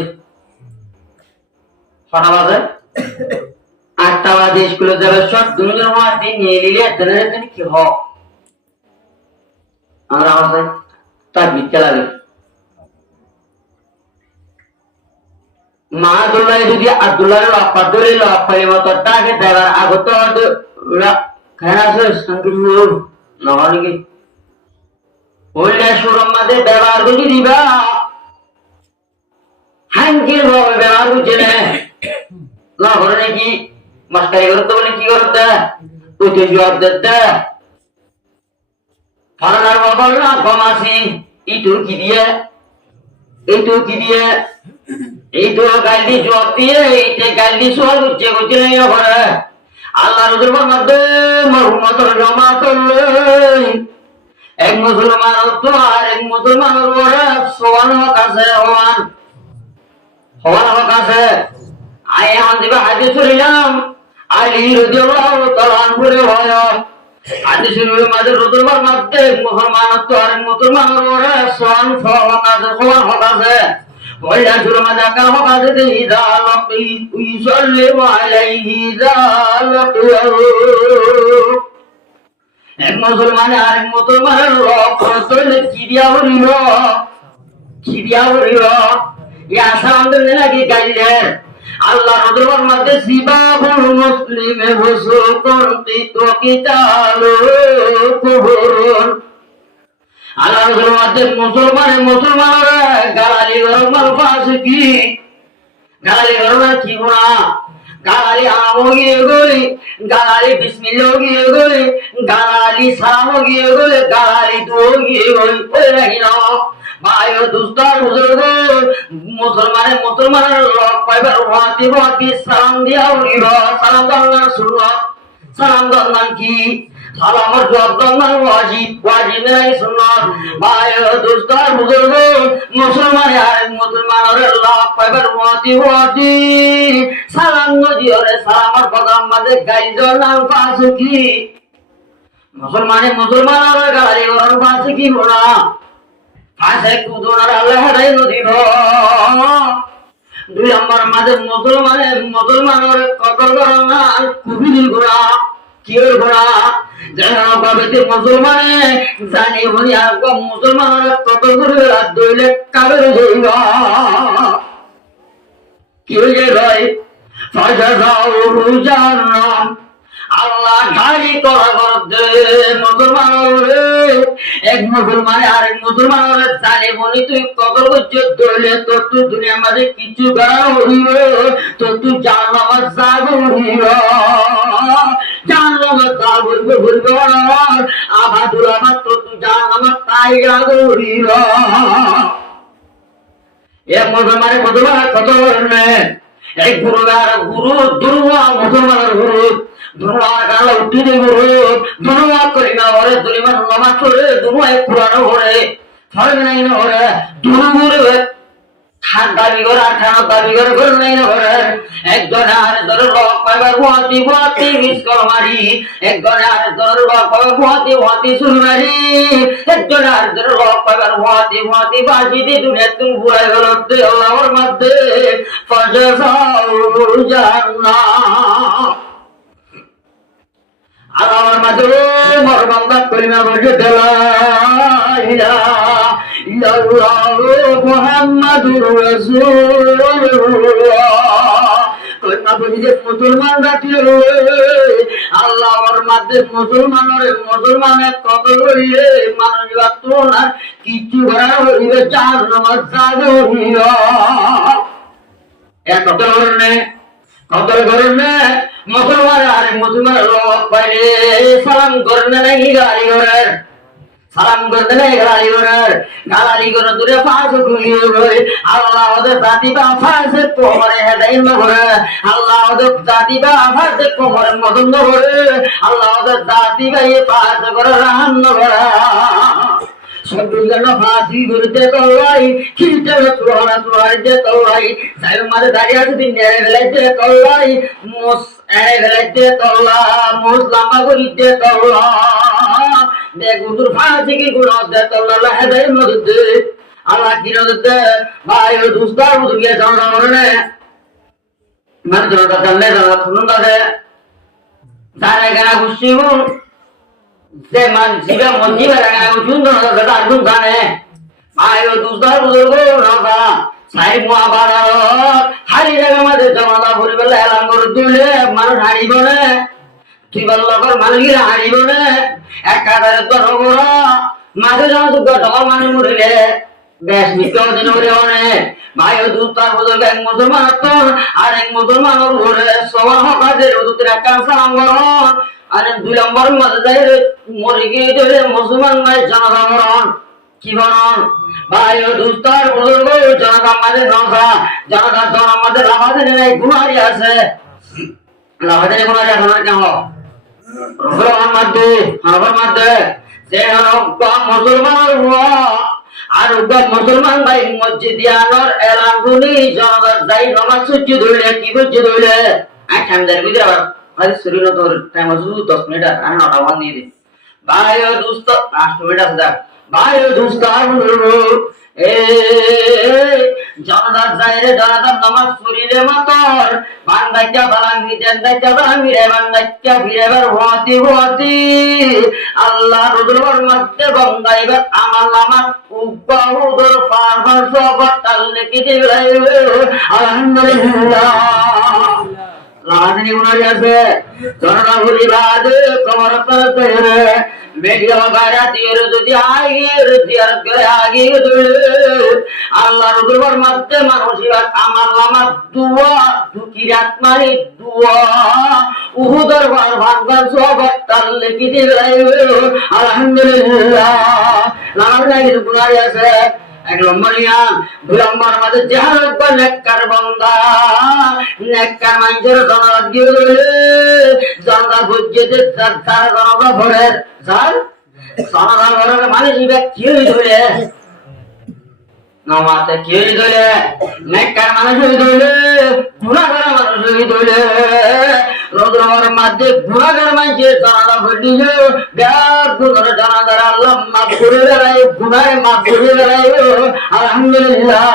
6টা বাজে 8টা বাজে স্কুলে যাবে সব দুজন হওয়া দিন নিয়ে নিলে একজনের কি হোক আমরা আছে তার ভিক্ষা লাগে মাহাদুল্লাহ যদি আব্দুল্লাহর আপার ধরে আপারে মতো তাকে দেওয়ার আগত খারাপ সংকীর্ণ নহলে কি বললে সুরম মাঝে ব্যবহার বুঝি দিবা হাঙ্কির ভাবে ব্যবহার বুঝছে না করে নাকি মাস্টারি করতে বলে কি করতে ওইতে জবাব দিতে ফালানার বাবা না কমাসি ইটু কি দিয়ে এই তো গালি জবাব দিয়ে এইটা গালি সোয়াল উচ্চে করছিল ঘরে আল্লাহ রসুল মধ্যে মরহুমতর জমা করলে এক মুসলমান তো আর এক মুসলমানের ঘরে সমান হক আছে সমান হক আছে আই এখন দিবা হাতে চলিলাম আলী রাদিয়াল্লাহু তাআলা আনহুরে হয় হাদিসের মাঝে রসুলের মধ্যে মুসলমান তো আর মুসলমানের ঘরে সমান হক আছে وإذا ما ذكر فقد إذا لقيت يسلم عليه إذا لقيه এক মুসলমানে আরেক মুসলমানের রক্তলে চিড়িয়া হরিল সালাম দিলে নাকি গাইলেন আল্লাহ রসুলের মধ্যে সিবাবুল মুসলিমে ফুসুকুন কিতালুকুহুর আল্লাহ রসুলের মধ্যে মুসলমানেরা গালালি গরমাল ফাসিকি গালালি গরমাল কি গুণা গালালি আমো গিয়ে গলি গালালি বিসমিল্লাহ গিয়ে গলি গালালি সালাম গিয়ে গলি গালালি দুও গিয়ে গলি ওই রাখি না ভাই দুস্তার বুজুর্গ মুসলমানের লোক পাইবার ওয়াতি সালাম দিয়া উড়িব সালাম দাও শুনো সালাম দাও কি সালামের জবাব দাও ওয়াজিব নাই সুন্নাত ভাই দুস্তার বুজুর্গ মুসলমানের লোক পাইবার ওয়াতি সালাম দিও রে সালামের কথা মাঝে গাইজর নাম ফাসুকি মুসলমানের গাড়ি ঘর ফাঁসে কি ঘোড়া ফাঁসে কুদোনার আল্লাহ নদী দুই নম্বর মাঝে মুসলমানের কতল ঘোড়া আর কুবির ঘোড়া কিয়ের ঘোড়া যাবে মুসলমানে জানি হইয়া মুসলমানের কতল ঘুরে রাত দইলে কাবের হইবা কি হয়ে ভাই ফাঁসা যাও রুজার নাম আল্লাহ গাড়ি করা করতে মুসলমান এক মুসলমানে আরেক মুসলমানের জানি বলি তুই কত করছো ধরলে তোর তুই দুনিয়ার মাঝে কিছু করা হইব তোর তুই জানাবার জাগ হইব জানাবার জাগ হইব বলবে আবাদুল আমার তোর তুই জানাবার তাই জাগ হইব এক মুসলমানের কত করবে এই গুরু দুর্গা মুসলমানের গুরু ধন্যবাদ কালা উঠি দে গুরু ধন্যবাদ করি না ওরে দুনিমার নামাজ পড়ে দুনিয়ায় কুরআন পড়ে ফরজ নাই না ওরে দুরুরে খান দাবি করে আর খান দাবি করে নাই না ওরে একজন আর ধরে লোক পাইবার গুয়াতি মিস কর মারি একজন আর ধরে লোক পাইবার গুয়াতি শুরু মারি একজন আর ধরে লোক পাইবার গুয়াতি বাজি দি দুনিয়া তুমি বুড়াই গেল তে আল্লাহর মধ্যে ফজসাউ জান্নাহ আমার মাঝে মরবান্দা করিমা বসে মুহাম্মাদুর রাসূলুল্লাহ করিমা বসে মুসলমান রাখিল আল্লাহর মাঝে মুসলমানের কত হইলে মানুষ বাঁচত না কিছু করা হইবে চার নামাজ জাগে হইল কত করনে মুসলমান আর মুসলমান লোক পাইলে সালাম করনে নাকি গালি করে সালাম করতে নেই গালি করে গালি করে দূরে ফাঁস করে আল্লাহ ওদের জাতি বা ফাঁসে কোমরে হেদাই না করে আল্লাহ ওদের জাতি বা ফাঁসে কোমরে পছন্দ করে আল্লাহ ওদের জাতি বা ফাঁস করে রাহান্ন করে সবগুলো ফাঁসি করতে কল্লাই খিলতে চুড়াইতে কল্লাই সাইড মাঝে দাঁড়িয়ে আছে দিন এড়ে ফেলাইতে কল্লাই মোস এড়ে ফেলাইতে কল্লা মোস লাম্বা করিতে কল্লা দেখ উদুর ফাঁসি কি গুণ দে কল্লা হেদাই মধ্যে আল্লাহ কি নদে ভাই ও দুস্তার মতো গিয়ে জানা মনে মানে তোরা কালে জানা শুনুন দাদে জানে কেনা খুশি হুন যে মান জীবে মঞ্জিবে রাখা সুন্দর দাদা আগুন জানে আয়ো দুস্তার বুজুর্গ রাজা সাহেব মহাভারত হারি জায়গা মাঝে জমাদা পরিবেলা এলান করে তুলে মানুষ হারিব না তুই বল্লভর মালিকরা হারিব না একাধারে জনগণ মাঝে জমা ঢকর মানুষ মরিলে বেশ মিত্র দিন ভাই দুস্তার বুজুর্গ এক মুসলমান আর এক মুসলমানের ঘরে সবার হকাজের কাজ সালাম করুন আর দুই নম্বর মাঝে যাই মরে গিয়ে চলে মুসলমান ভাই জনগণ কি বলন ভাই দুস্তার বুজুর্গ জনগণ মাঝে নৌকা জনগণ মাঝে লাভাদের নাই গুণারি আছে লাভাদের গুণারি আছে না কেন মধ্যে সে মুসলমান আর মুসলমান ভাই মসজিদ এলান গুলি জনগণ যাই নমাজ সূর্য ধরলে কি করছে ধরলে আচ্ছা বুঝে আবার আরে শরীর তোর টাইম আছে 10 মিনিট আর 9টা ওয়ান দিয়ে দে ভাই দোস্ত 8 মিনিট আছে ভাই দোস্ত এ জনদার যাইরে জনদার নামাজ পড়িলে মাতর বান্দাইকা বালাঙ্গি জান্দাইকা বালাঙ্গি রে বান্দাইকা ফিরেবার হতি আল্লাহ রুদুর মধ্যে বন্দাইবার আমার নামাজ উবাহুদর ফারফার সব তাল্লে কি দিলে আলহামদুলিল্লাহ লাজনি উনারি আছে জনরা বলি বাদে কমর করতে রে মেডিয়া বাইরা দিয়ে যদি আগের জিয়ারত করে আগে দৌড়ে আল্লাহর দরবার মধ্যে মানুষিবার আমার নামাজ দুয়া দুকিরাত মানে দুয়া উহুদের ভাগবান সব তাল্লে কি দিলে আলহামদুলিল্লাহ লাজনি উনারি আছে এক নম্বরিয়া দুই নম্বর মাঝে জাহালত বা নেককার বান্দা নেককার মানুষের জনগণ দিয়ে দিলে জনগণ বুঝছে তার জনগণ ভরে স্যার জনগণ ভরে মানুষ কি ধরে নমাতে কি ধরে নেককার মানুষ ধরে গুনাহগার মানুষ ধরে রোজা কবরের মাঝে গুনাহগার মাঝে জানাজা পড়িল ব্যাগ গুনার জানাজার আল্লাহ মাফ করে দেয় গুনাহে মাফ করে দেয় আলহামদুলিল্লাহ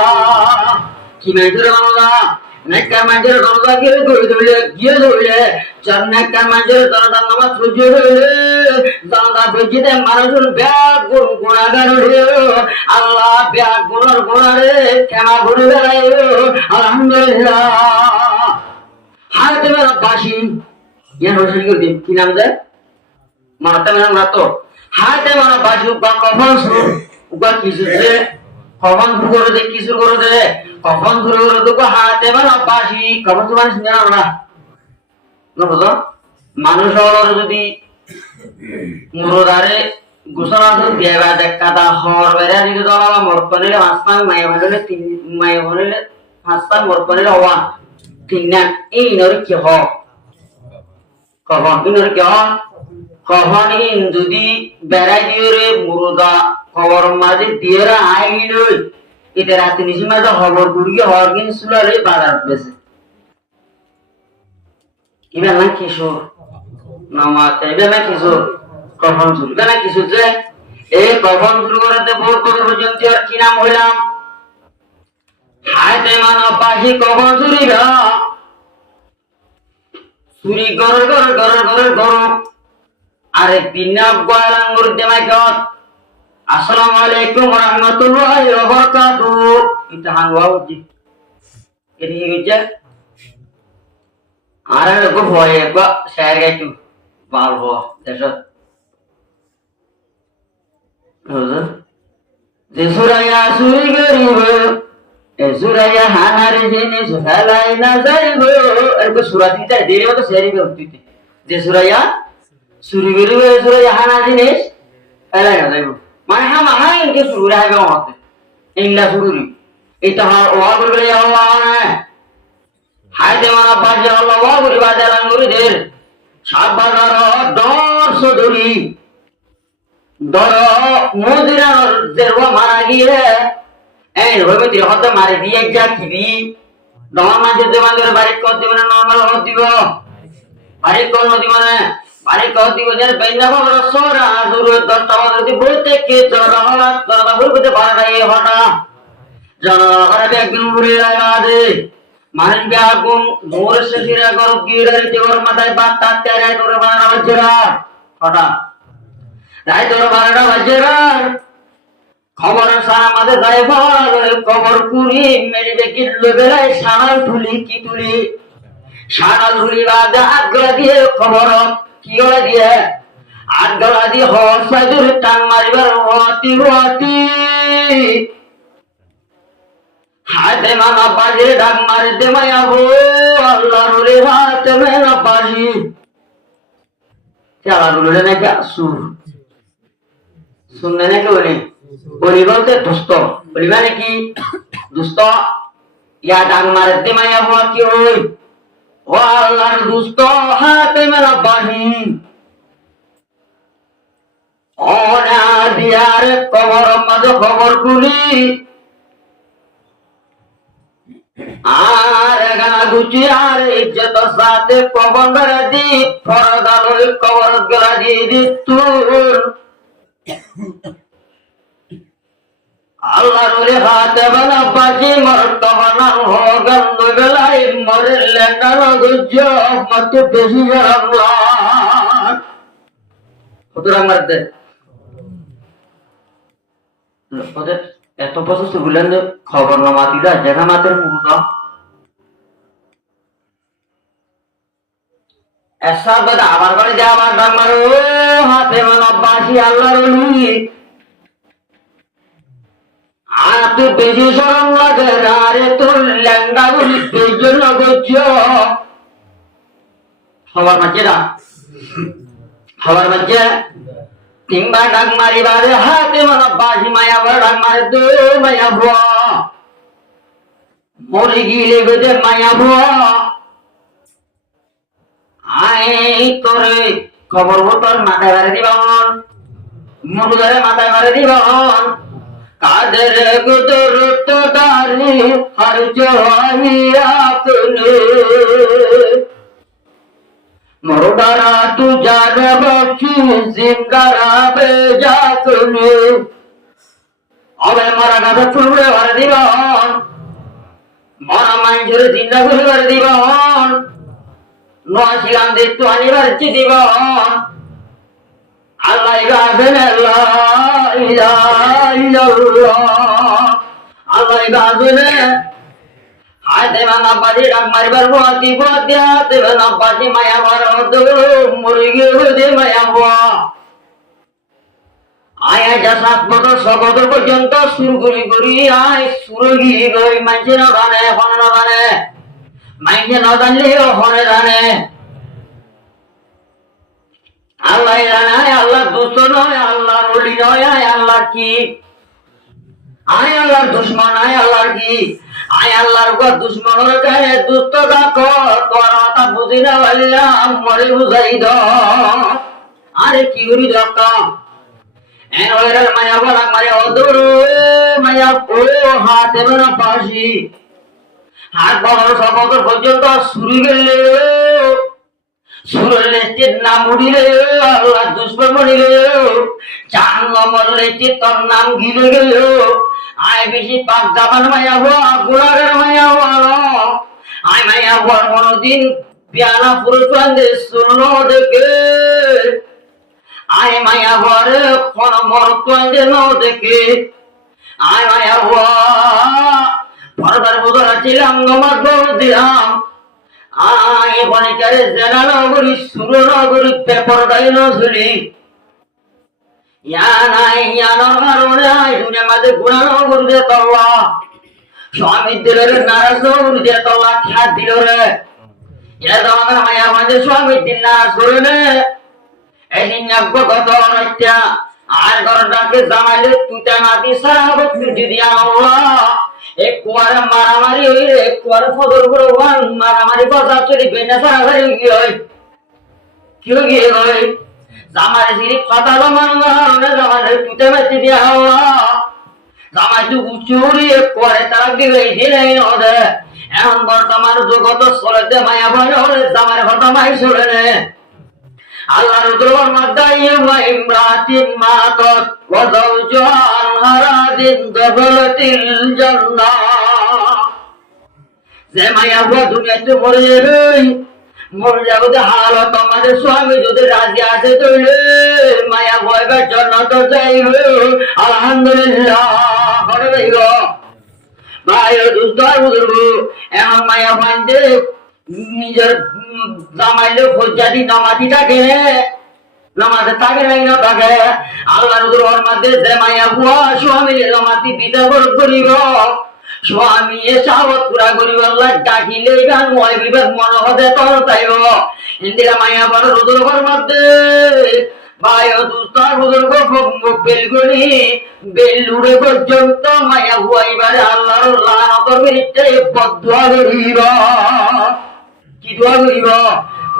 কি মাইজুর বাংলা নেককার মাঝে দরজা গিয়ে ধরলে চার নেককার মাঝে দরজার নামাজ সূর্য হইলে জানাজা পড়িতে মানুষের ব্যাগ গুনাহগার হইল আল্লাহ ব্যাগ গুনার গুনারে ক্ষমা করে দেয় আলহামদুলিল্লাহ হাতে মেরা বাসি ইয়ান হোসেন কি নাম যায় মারতে মেরা না তো হাতে মেরা বাসি উকা কখন শুরু উকা কিছু যে কখন শুরু করে দে কিছু করে দে কখন শুরু করে তো হাতে মেরা বাসি কখন তো মানুষ জানা না না বুঝো মানুষ হলো যদি মুরদারে গোসল দেবা দেখা হর বেড়া দিতে তো মরকনিলে হাসপান মায়া ভালো তিন মায়া ভালো হাসপান মরকনিলে হওয়া তিনা এই নর কি হ কখন ইনর কি হ কখন ইন যদি বেড়াই দিও রে মুরদা খবর মাঝে দিয়েরা আইল এটা রাতে নিশি মাঝে খবর গুড়িয়ে হর কিন সুলারে বাজার বেছে ইবে না কিশোর নামাতে ইবে না কিশোর কখন শুরু ইবে না কিশোর যে এই কখন শুরু করতে বহুত পর্যন্ত আর কি নাম হইলাম হাতে মানা পাখি কখন চুরিল চুরি গর আরে বিনা গয়ালাঙ্গুর দেমাই কত আসসালামু আলাইকুম ওয়া রাহমাতুল্লাহি ওয়া বারাকাতুহু এটা হানওয়া উজি এদি গিয়ে আরে গো ভয়ে গো শেয়ার গাইতু বালবো দেশ হুজুর যে সুরায়া চুরি করিব সুরাইয়া হানার জিনিস ফেলাই না যাইব এরকম সুরা দিতে দেরি মতো সেরি করতে যে সুরাইয়া চুরি করিব সুরাইয়া হানা জিনিস ফেলাই না যাইব মানে হাই ইনকে শুরু রাখবে আমাদের ইংলা শুরুরি এটা ওয়া বলবে আল্লাহ না হাই দেওয়ানা বাজে আল্লাহ ওয়া বলি বাজার আঙ্গুরিদের সাত বাজার দশ ধরি দর মদিরার দেওয়া মারা গিয়ে এই রবিতে হতে মারে দিয়ে যা খিবি দমন মাঝে দেবাদের বাড়ি কর দিবে না নরমাল হত দিব বাড়ি কর নদী মানে বাড়ি কর দিব যে বেন্দা বাবার সোরা জরুর 10টা বাজে বলতে কে জরা হলা জরা বলতে পারা এই হটা জরা একদিন ঘুরে আগে মারিন আগুন মোর শেষিরা গর গিরারে জোর মাথায় বাত তাতে রাই তোর বানা বাজরা হটা রাই তোর বানা বাজরা খবর সারা মাঝে যায় ভালো খবর পুরি মেরে কিল্লো বেলায় সানাল তুলি কি তুলি সানাল তুলি বাদে আটগলা দিয়ে খবর কি গলা দিয়ে আটগলা দিয়ে হসাই দূরে টান মারিবার হতি হতি হাতে মানা বাজে ডাক মারে দে মায়া গো আল্লাহর রে হাতে মানা বাজি চালা রুলে নাকি সুর শুনলে নাকি বলি বলি বলতে দুষ্ট বলি মানে কি দুষ্ট ইয়া ডাক মারে দে মায়া হওয়া কি হই ও আল্লাহর দুষ্ট হাতে মেলা বাহি অনা দিয়ার কবর মাঝে খবর গুলি আর গানা গুচি আর ইজ্জত সাথে কবর দি ফরদাল কবর গলা দি তুর আল্লাহর ওরে হাতে বানা বাজি মরতবা না হোগল বেলাই মরে লেন্ডানো গুজ্জ মত বেশি আল্লাহ হুজুর মারতে ওদের এত বছর সুগুলেন খবর না মাতিদা জায়গা মাতের মুদা এসা বাদ আবার করে যা আবার ডাক মারো হাতে বানা বাজি আল্লাহর ওলি আতে বেশি শরম লাগে আরে তোর লেঙ্গা বলি বেজন লাগছ খবর মাঝেরা খবর মাঝে কিংবা ডাক মারিবারে হাতে মানা বাজি মায়া বড় ডাক মারে দে মায়া ভুয়া মরে গিলে বেদে মায়া ভুয়া আই তোরে খবর তোর মাথায় বাড়ি দিবান মুরগারে মাথায় বাড়ি দিবান কাদের গুদর তো দারি হর জোয়ানি আপনে মরদারা তুজার বকি জিঙ্গারা বেজাতনে অবে মারা গাছে ফুলগুলো ভরে দিব মরা মানুষের চিন্তা করে ভরে দিব নয়াশি গান দেখতে আনিবার দিব আল্লাহ গাছেন আল্লাহ গাছেন হাতে মানা বাজি ডাক মারিবার ভুয়াতি ভুয়াতি হাতে মানা বাজি মায়া মার মুরগি হতে মায়া ভুয়া আয় যা 7 বছর 6 বছর পর্যন্ত শুরু করি আয় সুরগি গই মাঝে না জানে হনে না জানে মাঝে না জানলে হনে জানে আল্লাহ জানে আল্লাহ দোস্ত নয় আল্লাহর ওলি নয় আল্লাহ কি আয় আল্লাহর দুশ্মন আয় আল্লাহর কি আয় আল্লাহর উপর দুশ্মনের কাছে দুষ্ট দেখো তোর কথা বুঝি না বললাম মরে বুঝাই দ আরে কি করি দক্কা এন ওইরাল মায়া বলা মারে অদূর মায়া ও হাতে বেনা পাশি হাত বড় সবত পর্যন্ত শুরু গেলে সুরলে চিত নাম উড়িলে আল্লাহ দুশ্মন মরিলে চান মরলে চিত তোর নাম গিলে গেল আয় বেশি পাক জাপান মায়া হওয়া গুণাগার মায়া হওয়া আয় মায়া হওয়ার কোনদিন পিয়ানা পুরুষ শুনো দেখে আয় মায়া হওয়ার কোন মরত্বে ন দেখে আয় মায়া হওয়া পরবার বোধরা ছিলাম নমাজ দিলাম আয় বনিকারে জেনা নগরী সুর নগরী পেপর ডাই নজলি স্বামী দিল রে নারাজ দিয়ে তল্লা খ্যাত দিল রে মায়া মাঝে স্বামী দিন নারাজ করে নে এদিন গত হত্যা আর ঘর ডাকে জামাইলে তুইটা নাতি সারা হবে যদি আল্লাহ এক কুয়ার মারামারি হইলে এক কুয়ার ফদর করে মারামারি কথা চলি বেনা সারা ঘরে কি গিয়ে হয় জামাই সিরি কথা জমানো জামাই তুইটা মেচে দিয়া হওয়া জামাই টুকু চুরি করে তারা দিলে দিলেই নদে এখন বর্তমান জগত চলেতে মায়া ভয় হলে জামাই কথা মাই চলে নে আল্লাহর দরবার মাদাই ওয়া ইমরাতিন মাতাত ওয়া যাওজান হারাদিন দাবলাতিল জান্নাহ যে মায়া ভয় দুনিয়াতে মরে যাবে মরে যাবে হালত আমাদের স্বামী যদি রাজি আছে তাহলে মায়া ভয়বার জন্য তো যাইবে আলহামদুলিল্লাহ করে দেব ভাই দুষ্ট বুঝব এখন মায়া ভাইতে নিজের জামাইলে ফৌজাদি নামাতি থাকে নামাতে থাকে নাই না থাকে আল্লাহর দরবার মধ্যে যে মায়া ভুয়া স্বামী নামাতি পিতা করিব স্বামী এ সাবত পুরা করিব আল্লাহ ডাকিলে গান ময় বিবেক মন হবে তর চাইব ইন্দিরা মায়া বড় দরবার মধ্যে ভাই দুস্তার বুজুর্গ বেলগুনি বেলুড়ে পর্যন্ত মায়া ভুয়াইবারে আল্লাহর লানত করবে বদুয়া করিব কি দোয়া করিব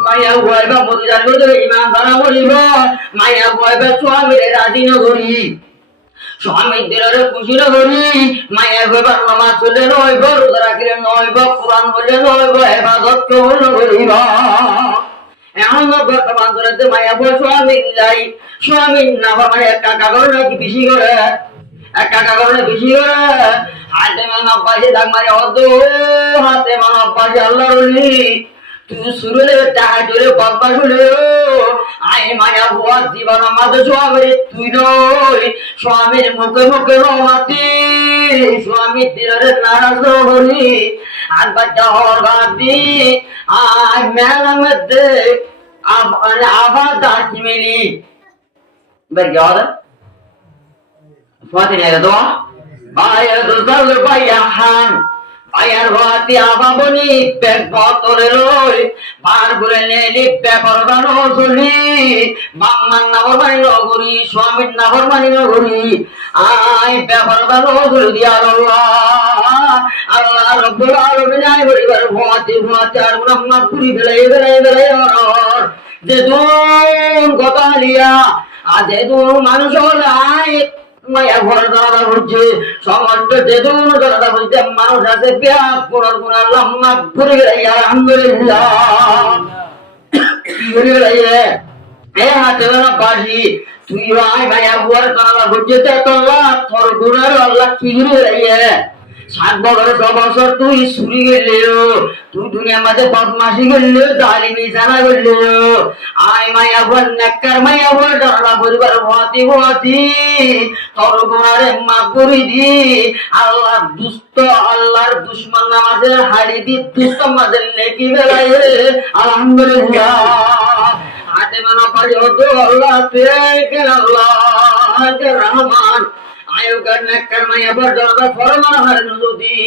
মায়া ভুয়াইবা মদিনার ভিতরে ইমান ধারা করিব মায়া ভুয়াইবা স্বামীরে রাজি নগরী স্বামী দিলে খুশি নগরী মায়া ভুয়াইবার নামাজ চলে নইব রোজা রাখিলে নইব কোরআন বলে নইব ইবাদত কবুল করিব এখন বর্তমান ধরে মায়া ভুয়া স্বামীর না মানে একটা কাগজ নাকি বেশি করে একটা কাগজ বেশি করে হাতে মানব বাজে দাগ মারে অদ হাতে মানব বাজে আল্লাহ তুই শুরুলে টাকা ধরে বাবা শুনে আয় মায়া ভুয়া জীবন আমাদের স্বামীর তুই নই স্বামীর মুখে মুখে মাতি স্বামী দিলের নারাজ হলি আর বাচ্চা হওয়ার বাদি আয় মেলার মধ্যে আবার দাঁড়ি মিলি বের যাওয়া ফাতে নিয়ে তো ভাইয়া দুসাল ভাইয়া খান ভাইয়ার ভাতি আবাবনি পেট বতলে লই বার করে নেলি পেপার বানো চলি মাম্মার নাবর মানি নগরী স্বামীর নাবর মানি নগরী আই পেপার বানো চলি দিয়া আল্লাহ রব্বুল আলামিন আই বলিবার ভাতি আর নাম্মা পুরি বেলাই যে দুন কথা লিয়া আজ দুন মানুষ হলাই মায়া ঘর দাঁড়া হচ্ছে সমস্ত যে দুন দাঁড়া হচ্ছে মানুষ আছে পেয়া পুনর পুনর লম্মা ঘুরে গেলে আলহামদুলিল্লাহ ঘুরে লাইয়ে এ হাতে না বাজি তুই ভাই ভাই আবুয়ার কানা বুঝতে তোলা তোর গুনার আল্লাহ কি ঘুরে লাইয়ে 7 বছর তুই চুরি গেলেও তুই দুনিয়ার মাঝে বদমাশি গেলেও জালিমি জানা গেলেও আই মায়া বল নেককার মায়া বল ডরা পরিবার ভতি ভতি তোর গুনারে মাফ করে দি আল্লাহর দুষ্ট আল্লাহর দুশমন নামাজে হারি দি দুষ্ট মাঝে নেকি বেলায় আলহামদুলিল্লাহ আতে মানা পারি হতো আল্লাহ কে আল্লাহ কে রহমান আয়োগার নেককার মায়া বল ডরা ফরমান হার নদী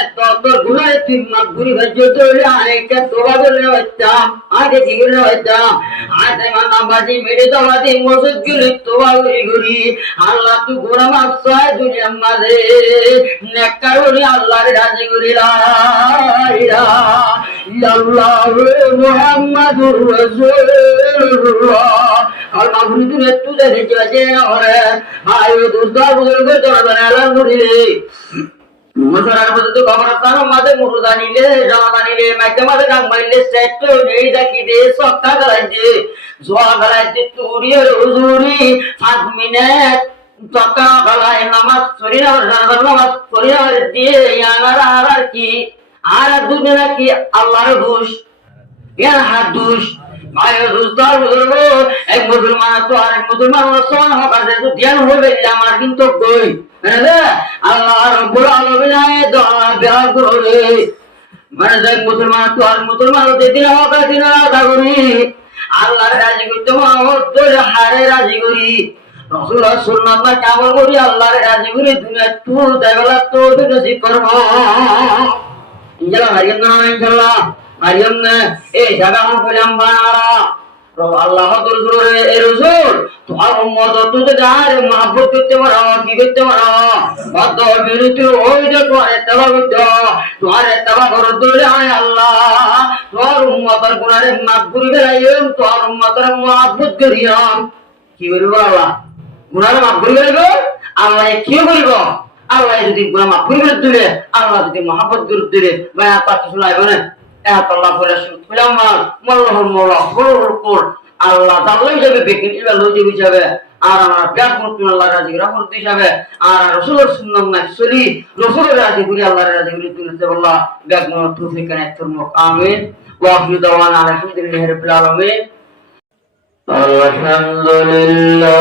এত তোর গুনারে তুই মাফ করে ভাজ্য তোলে আইকে তোবা বলে হইতাম আগে কি বলে হইতাম আতে মানা বাজি মেরে দাওয়াতি মসজিদ গেলে তোবা ঘুরি আল্লাহ তুই গুনাহ মাফ চায় দুনিয়ার মাঝে নেককার বলি আল্লাহর রাজি করি লা ইলাহা ইল্লাল্লাহ মুহাম্মাদুর রাসূলুল্লাহ আল্লাহ গুরুদের একটু দেখে যাচ্ছে ওরে আয় দুর্দার বুজুর্গ তোরা বানালাম করিলে মুসরার মধ্যে তো কবরস্থান মাঝে মুরুদা নিলে জামা নিলে মাইকে মাঝে ডাক মাইলে সেট নেই দেখি দে সত্তা গলাইছে জোয়া গলাইছে তুরিয়ে হুজুরি 5 মিনিট সত্তা গলায় নামাজ সরিয়া নামাজ সরিয়া দিয়ে ইয়ানারা আর কি আর দুনিয়া কি আল্লাহর ঘোষ ইয়া হাদুস মায়ের দুস্তার বুজুর্গ এক মুসলমান তো আরেক মুসলমান সমান হবে তো ধ্যান হবে আমার কিন্তু কই আল্লাহ রব্বুল আলামিন দোয়া দেওয়া করে মানে দেখ মুসলমান তো আর মুসলমান দিন হবে দিন আদা করি আল্লাহর রাজি করতে তোর হারে রাজি করি রাসূলুল্লাহ সুন্নাত না কামল করি আল্লাহর রাজি করি দুনিয়া তুই দেবলা তো নসিব করব ইনশাআল্লাহ হারিয়াম না ইনশাআল্লাহ মারিয়াম না এই জায়গা আমি কইলাম বানারা প্রভু আল্লাহ তোর জোরে এ রাসূল তোমার উম্মত তুই তো যার মহব্বত করতে পারো কি করতে পারো মত বিরতি ওই যে তোমার তওবা করতে তোমার তওবা করো দলে আয় আল্লাহ তোর উম্মতের গুনাহে মাফ করে দেয়ম তোর উম্মতের মহব্বত করিয়াম কি বলবো আল্লাহ গুনাহে মাফ করে দেবে আল্লাহ কি বলবো আল্লাহ যদি গুনাহ মাফ করে দিলে আল্লাহ যদি মহব্বত করে দিলে ভাই আপা কিছু লাগবে না আল্লাহ বলে শুনলাম মোল্লাহুল মোলা বড় আল্লাহ তাআলাই যাবে বেকিন এটা লইতে হিসাবে আর আমার ব্যাগ করতে আল্লাহ রাজি রাহমত হিসাবে আর রাসূলের সুন্নাত না চলি রাসূলের রাজি করি আল্লাহর রাজি করি তুলতে আল্লাহ ব্যাগ মত তৌফিক কানে তুরমুক আমিন ওয়া আখিরু দাওয়ানা আলহামদুলিল্লাহি রাব্বিল আলামিন আলহামদুলিল্লাহ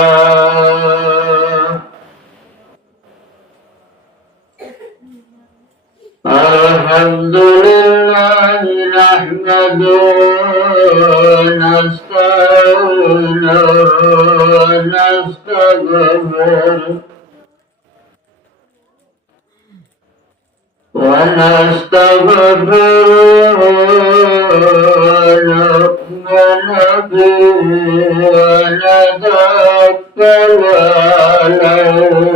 الحمد لله نحمده ونستعينه ونستغفره ونؤمن به ونتوكل عليه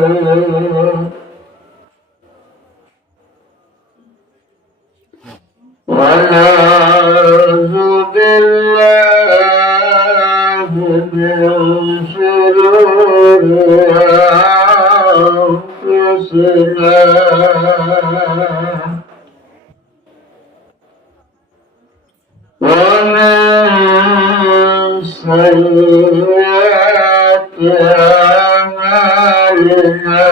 ونعوذ بالله من شرور أنفسنا ومن سيئات أعمالنا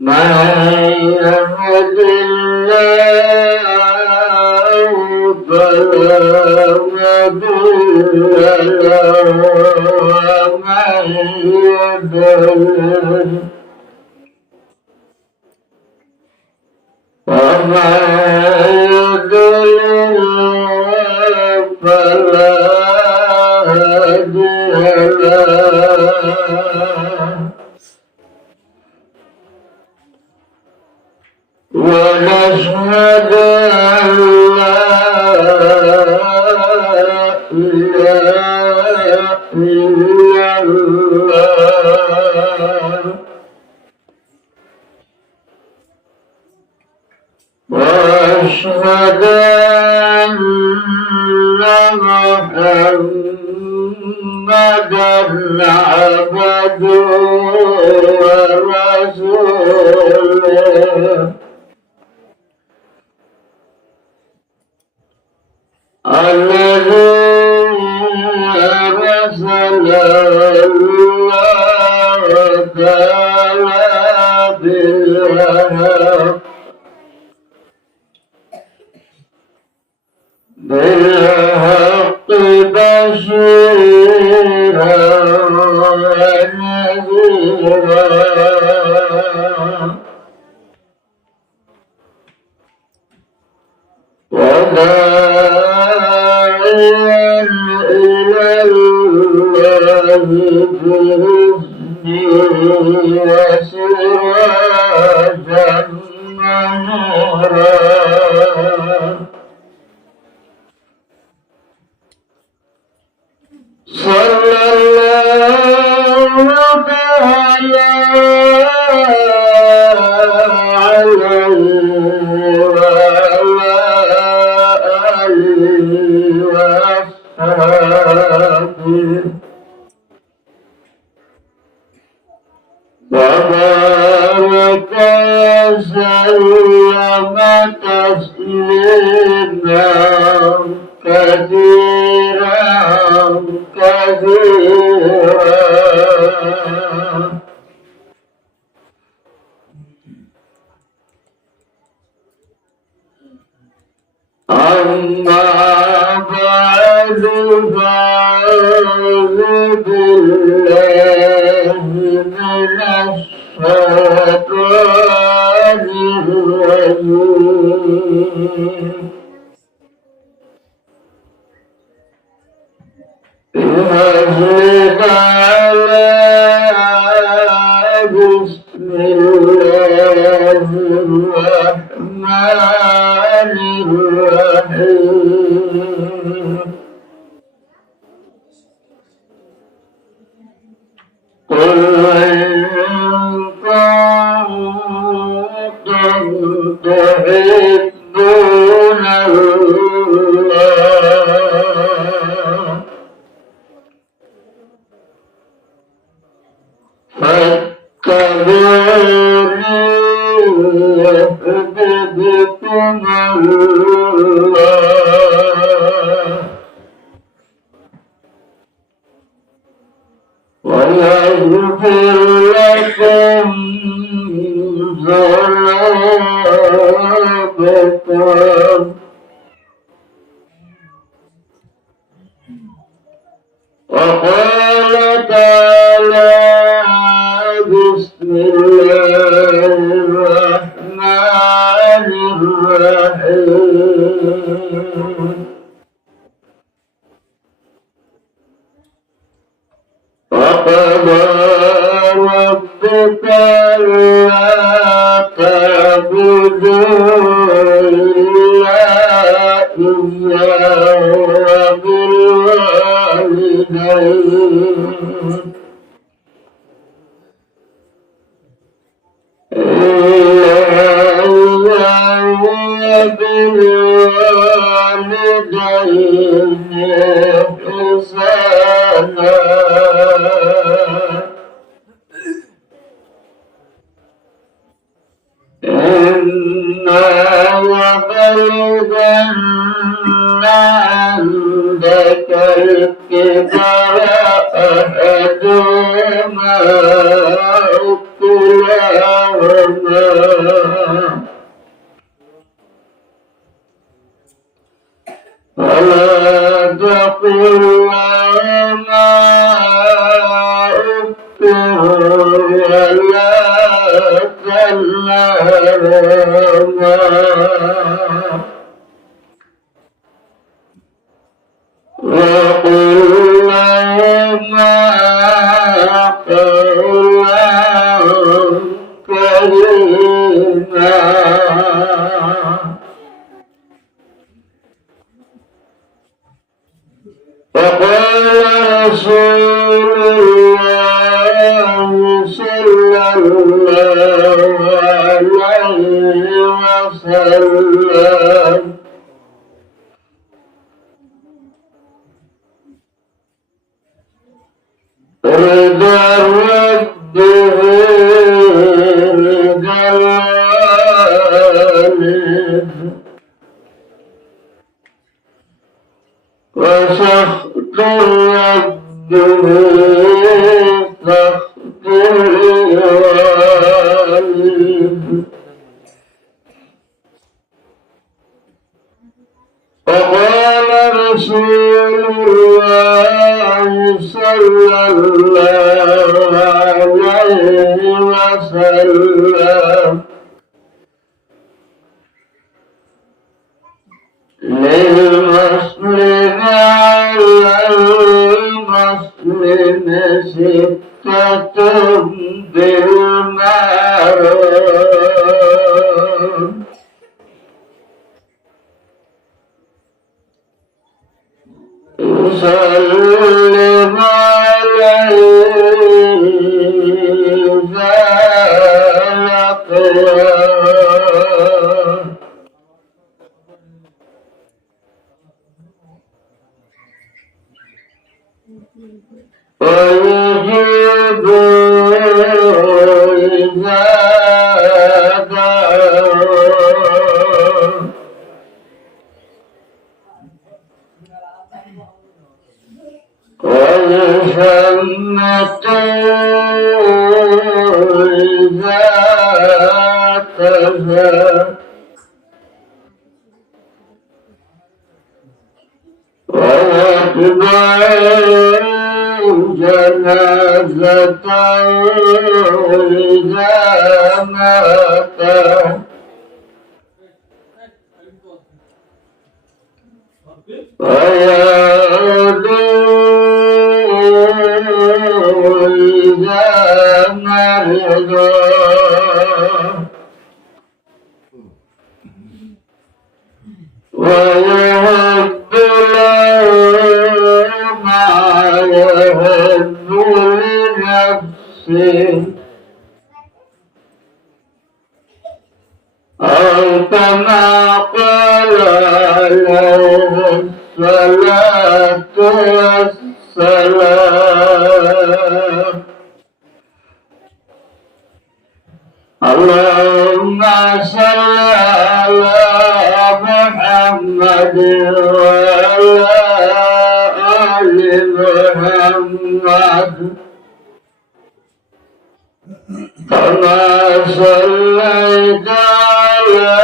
من يهد الله فلا مضل له ومن يضلل فلا هادي له ونشهد أن لا إله إلا الله وأشهد أن محمدا عبده ورسوله الذي أرسل الله تعالى بالحق بشيرا ونذيرا وداعيا إلى الله بإذنه وسراجا منيرا صلى الله تعالى عليه وعلى آله وأصحابه وبارك وسلم تسليما كثيرا كثيرا أما بعد فأعوذ بالله من الشيطان الرجيم بسم الله الرحمن الرحيم قل إن كنتم تحبون الله فاتبعوني يحببكم الله ويغفر لكم ذنوبكم وقال تعالى بسم الله الرحمن الرحيم وقضى ربك ألا تعبدوا إلا إياه وبالوالدين وبالوالدين إحسانا إما يبلغن عندك الكبر أحدهما أو كلاهما فلا تقل لهما أف ولا تنهرهما وقل لهما قولا كريما وقال رسول الله صلى الله عليه وسلم رضا الرب رضا الوالد وقال رسول الله صلى الله عليه وسلم للمسلم على المسلم ستة بالمعروف يسلم عليه ويجيب إذا دعاه ويشمت إذا تزاد ويتبع جنازة إذا مات ويدعو إذا مرض ويهب له ما يهب لنفسه أو كما قال عليه الصلاة والسلام اللهم صل على محمد وعلى آل محمد كما صليت على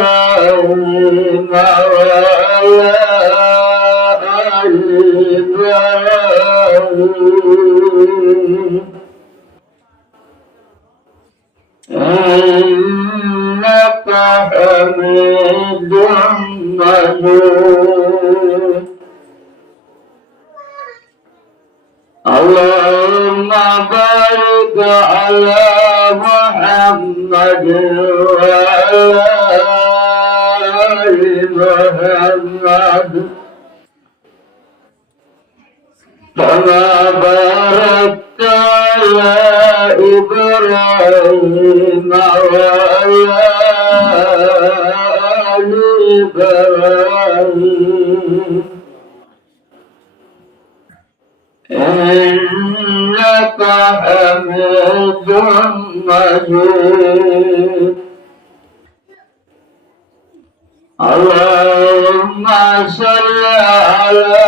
إبراهيم وعلى آل إبراهيم إنك حميد مجيد اللهم بارك على محمد وعلى آل محمد كما باركت على إبراهيم وعلى آل إبراهيم إنك حميد مجيد اللهم صل على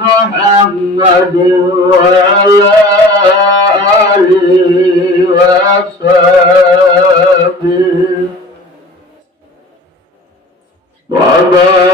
محمد وعلى آله وصحبه وبارك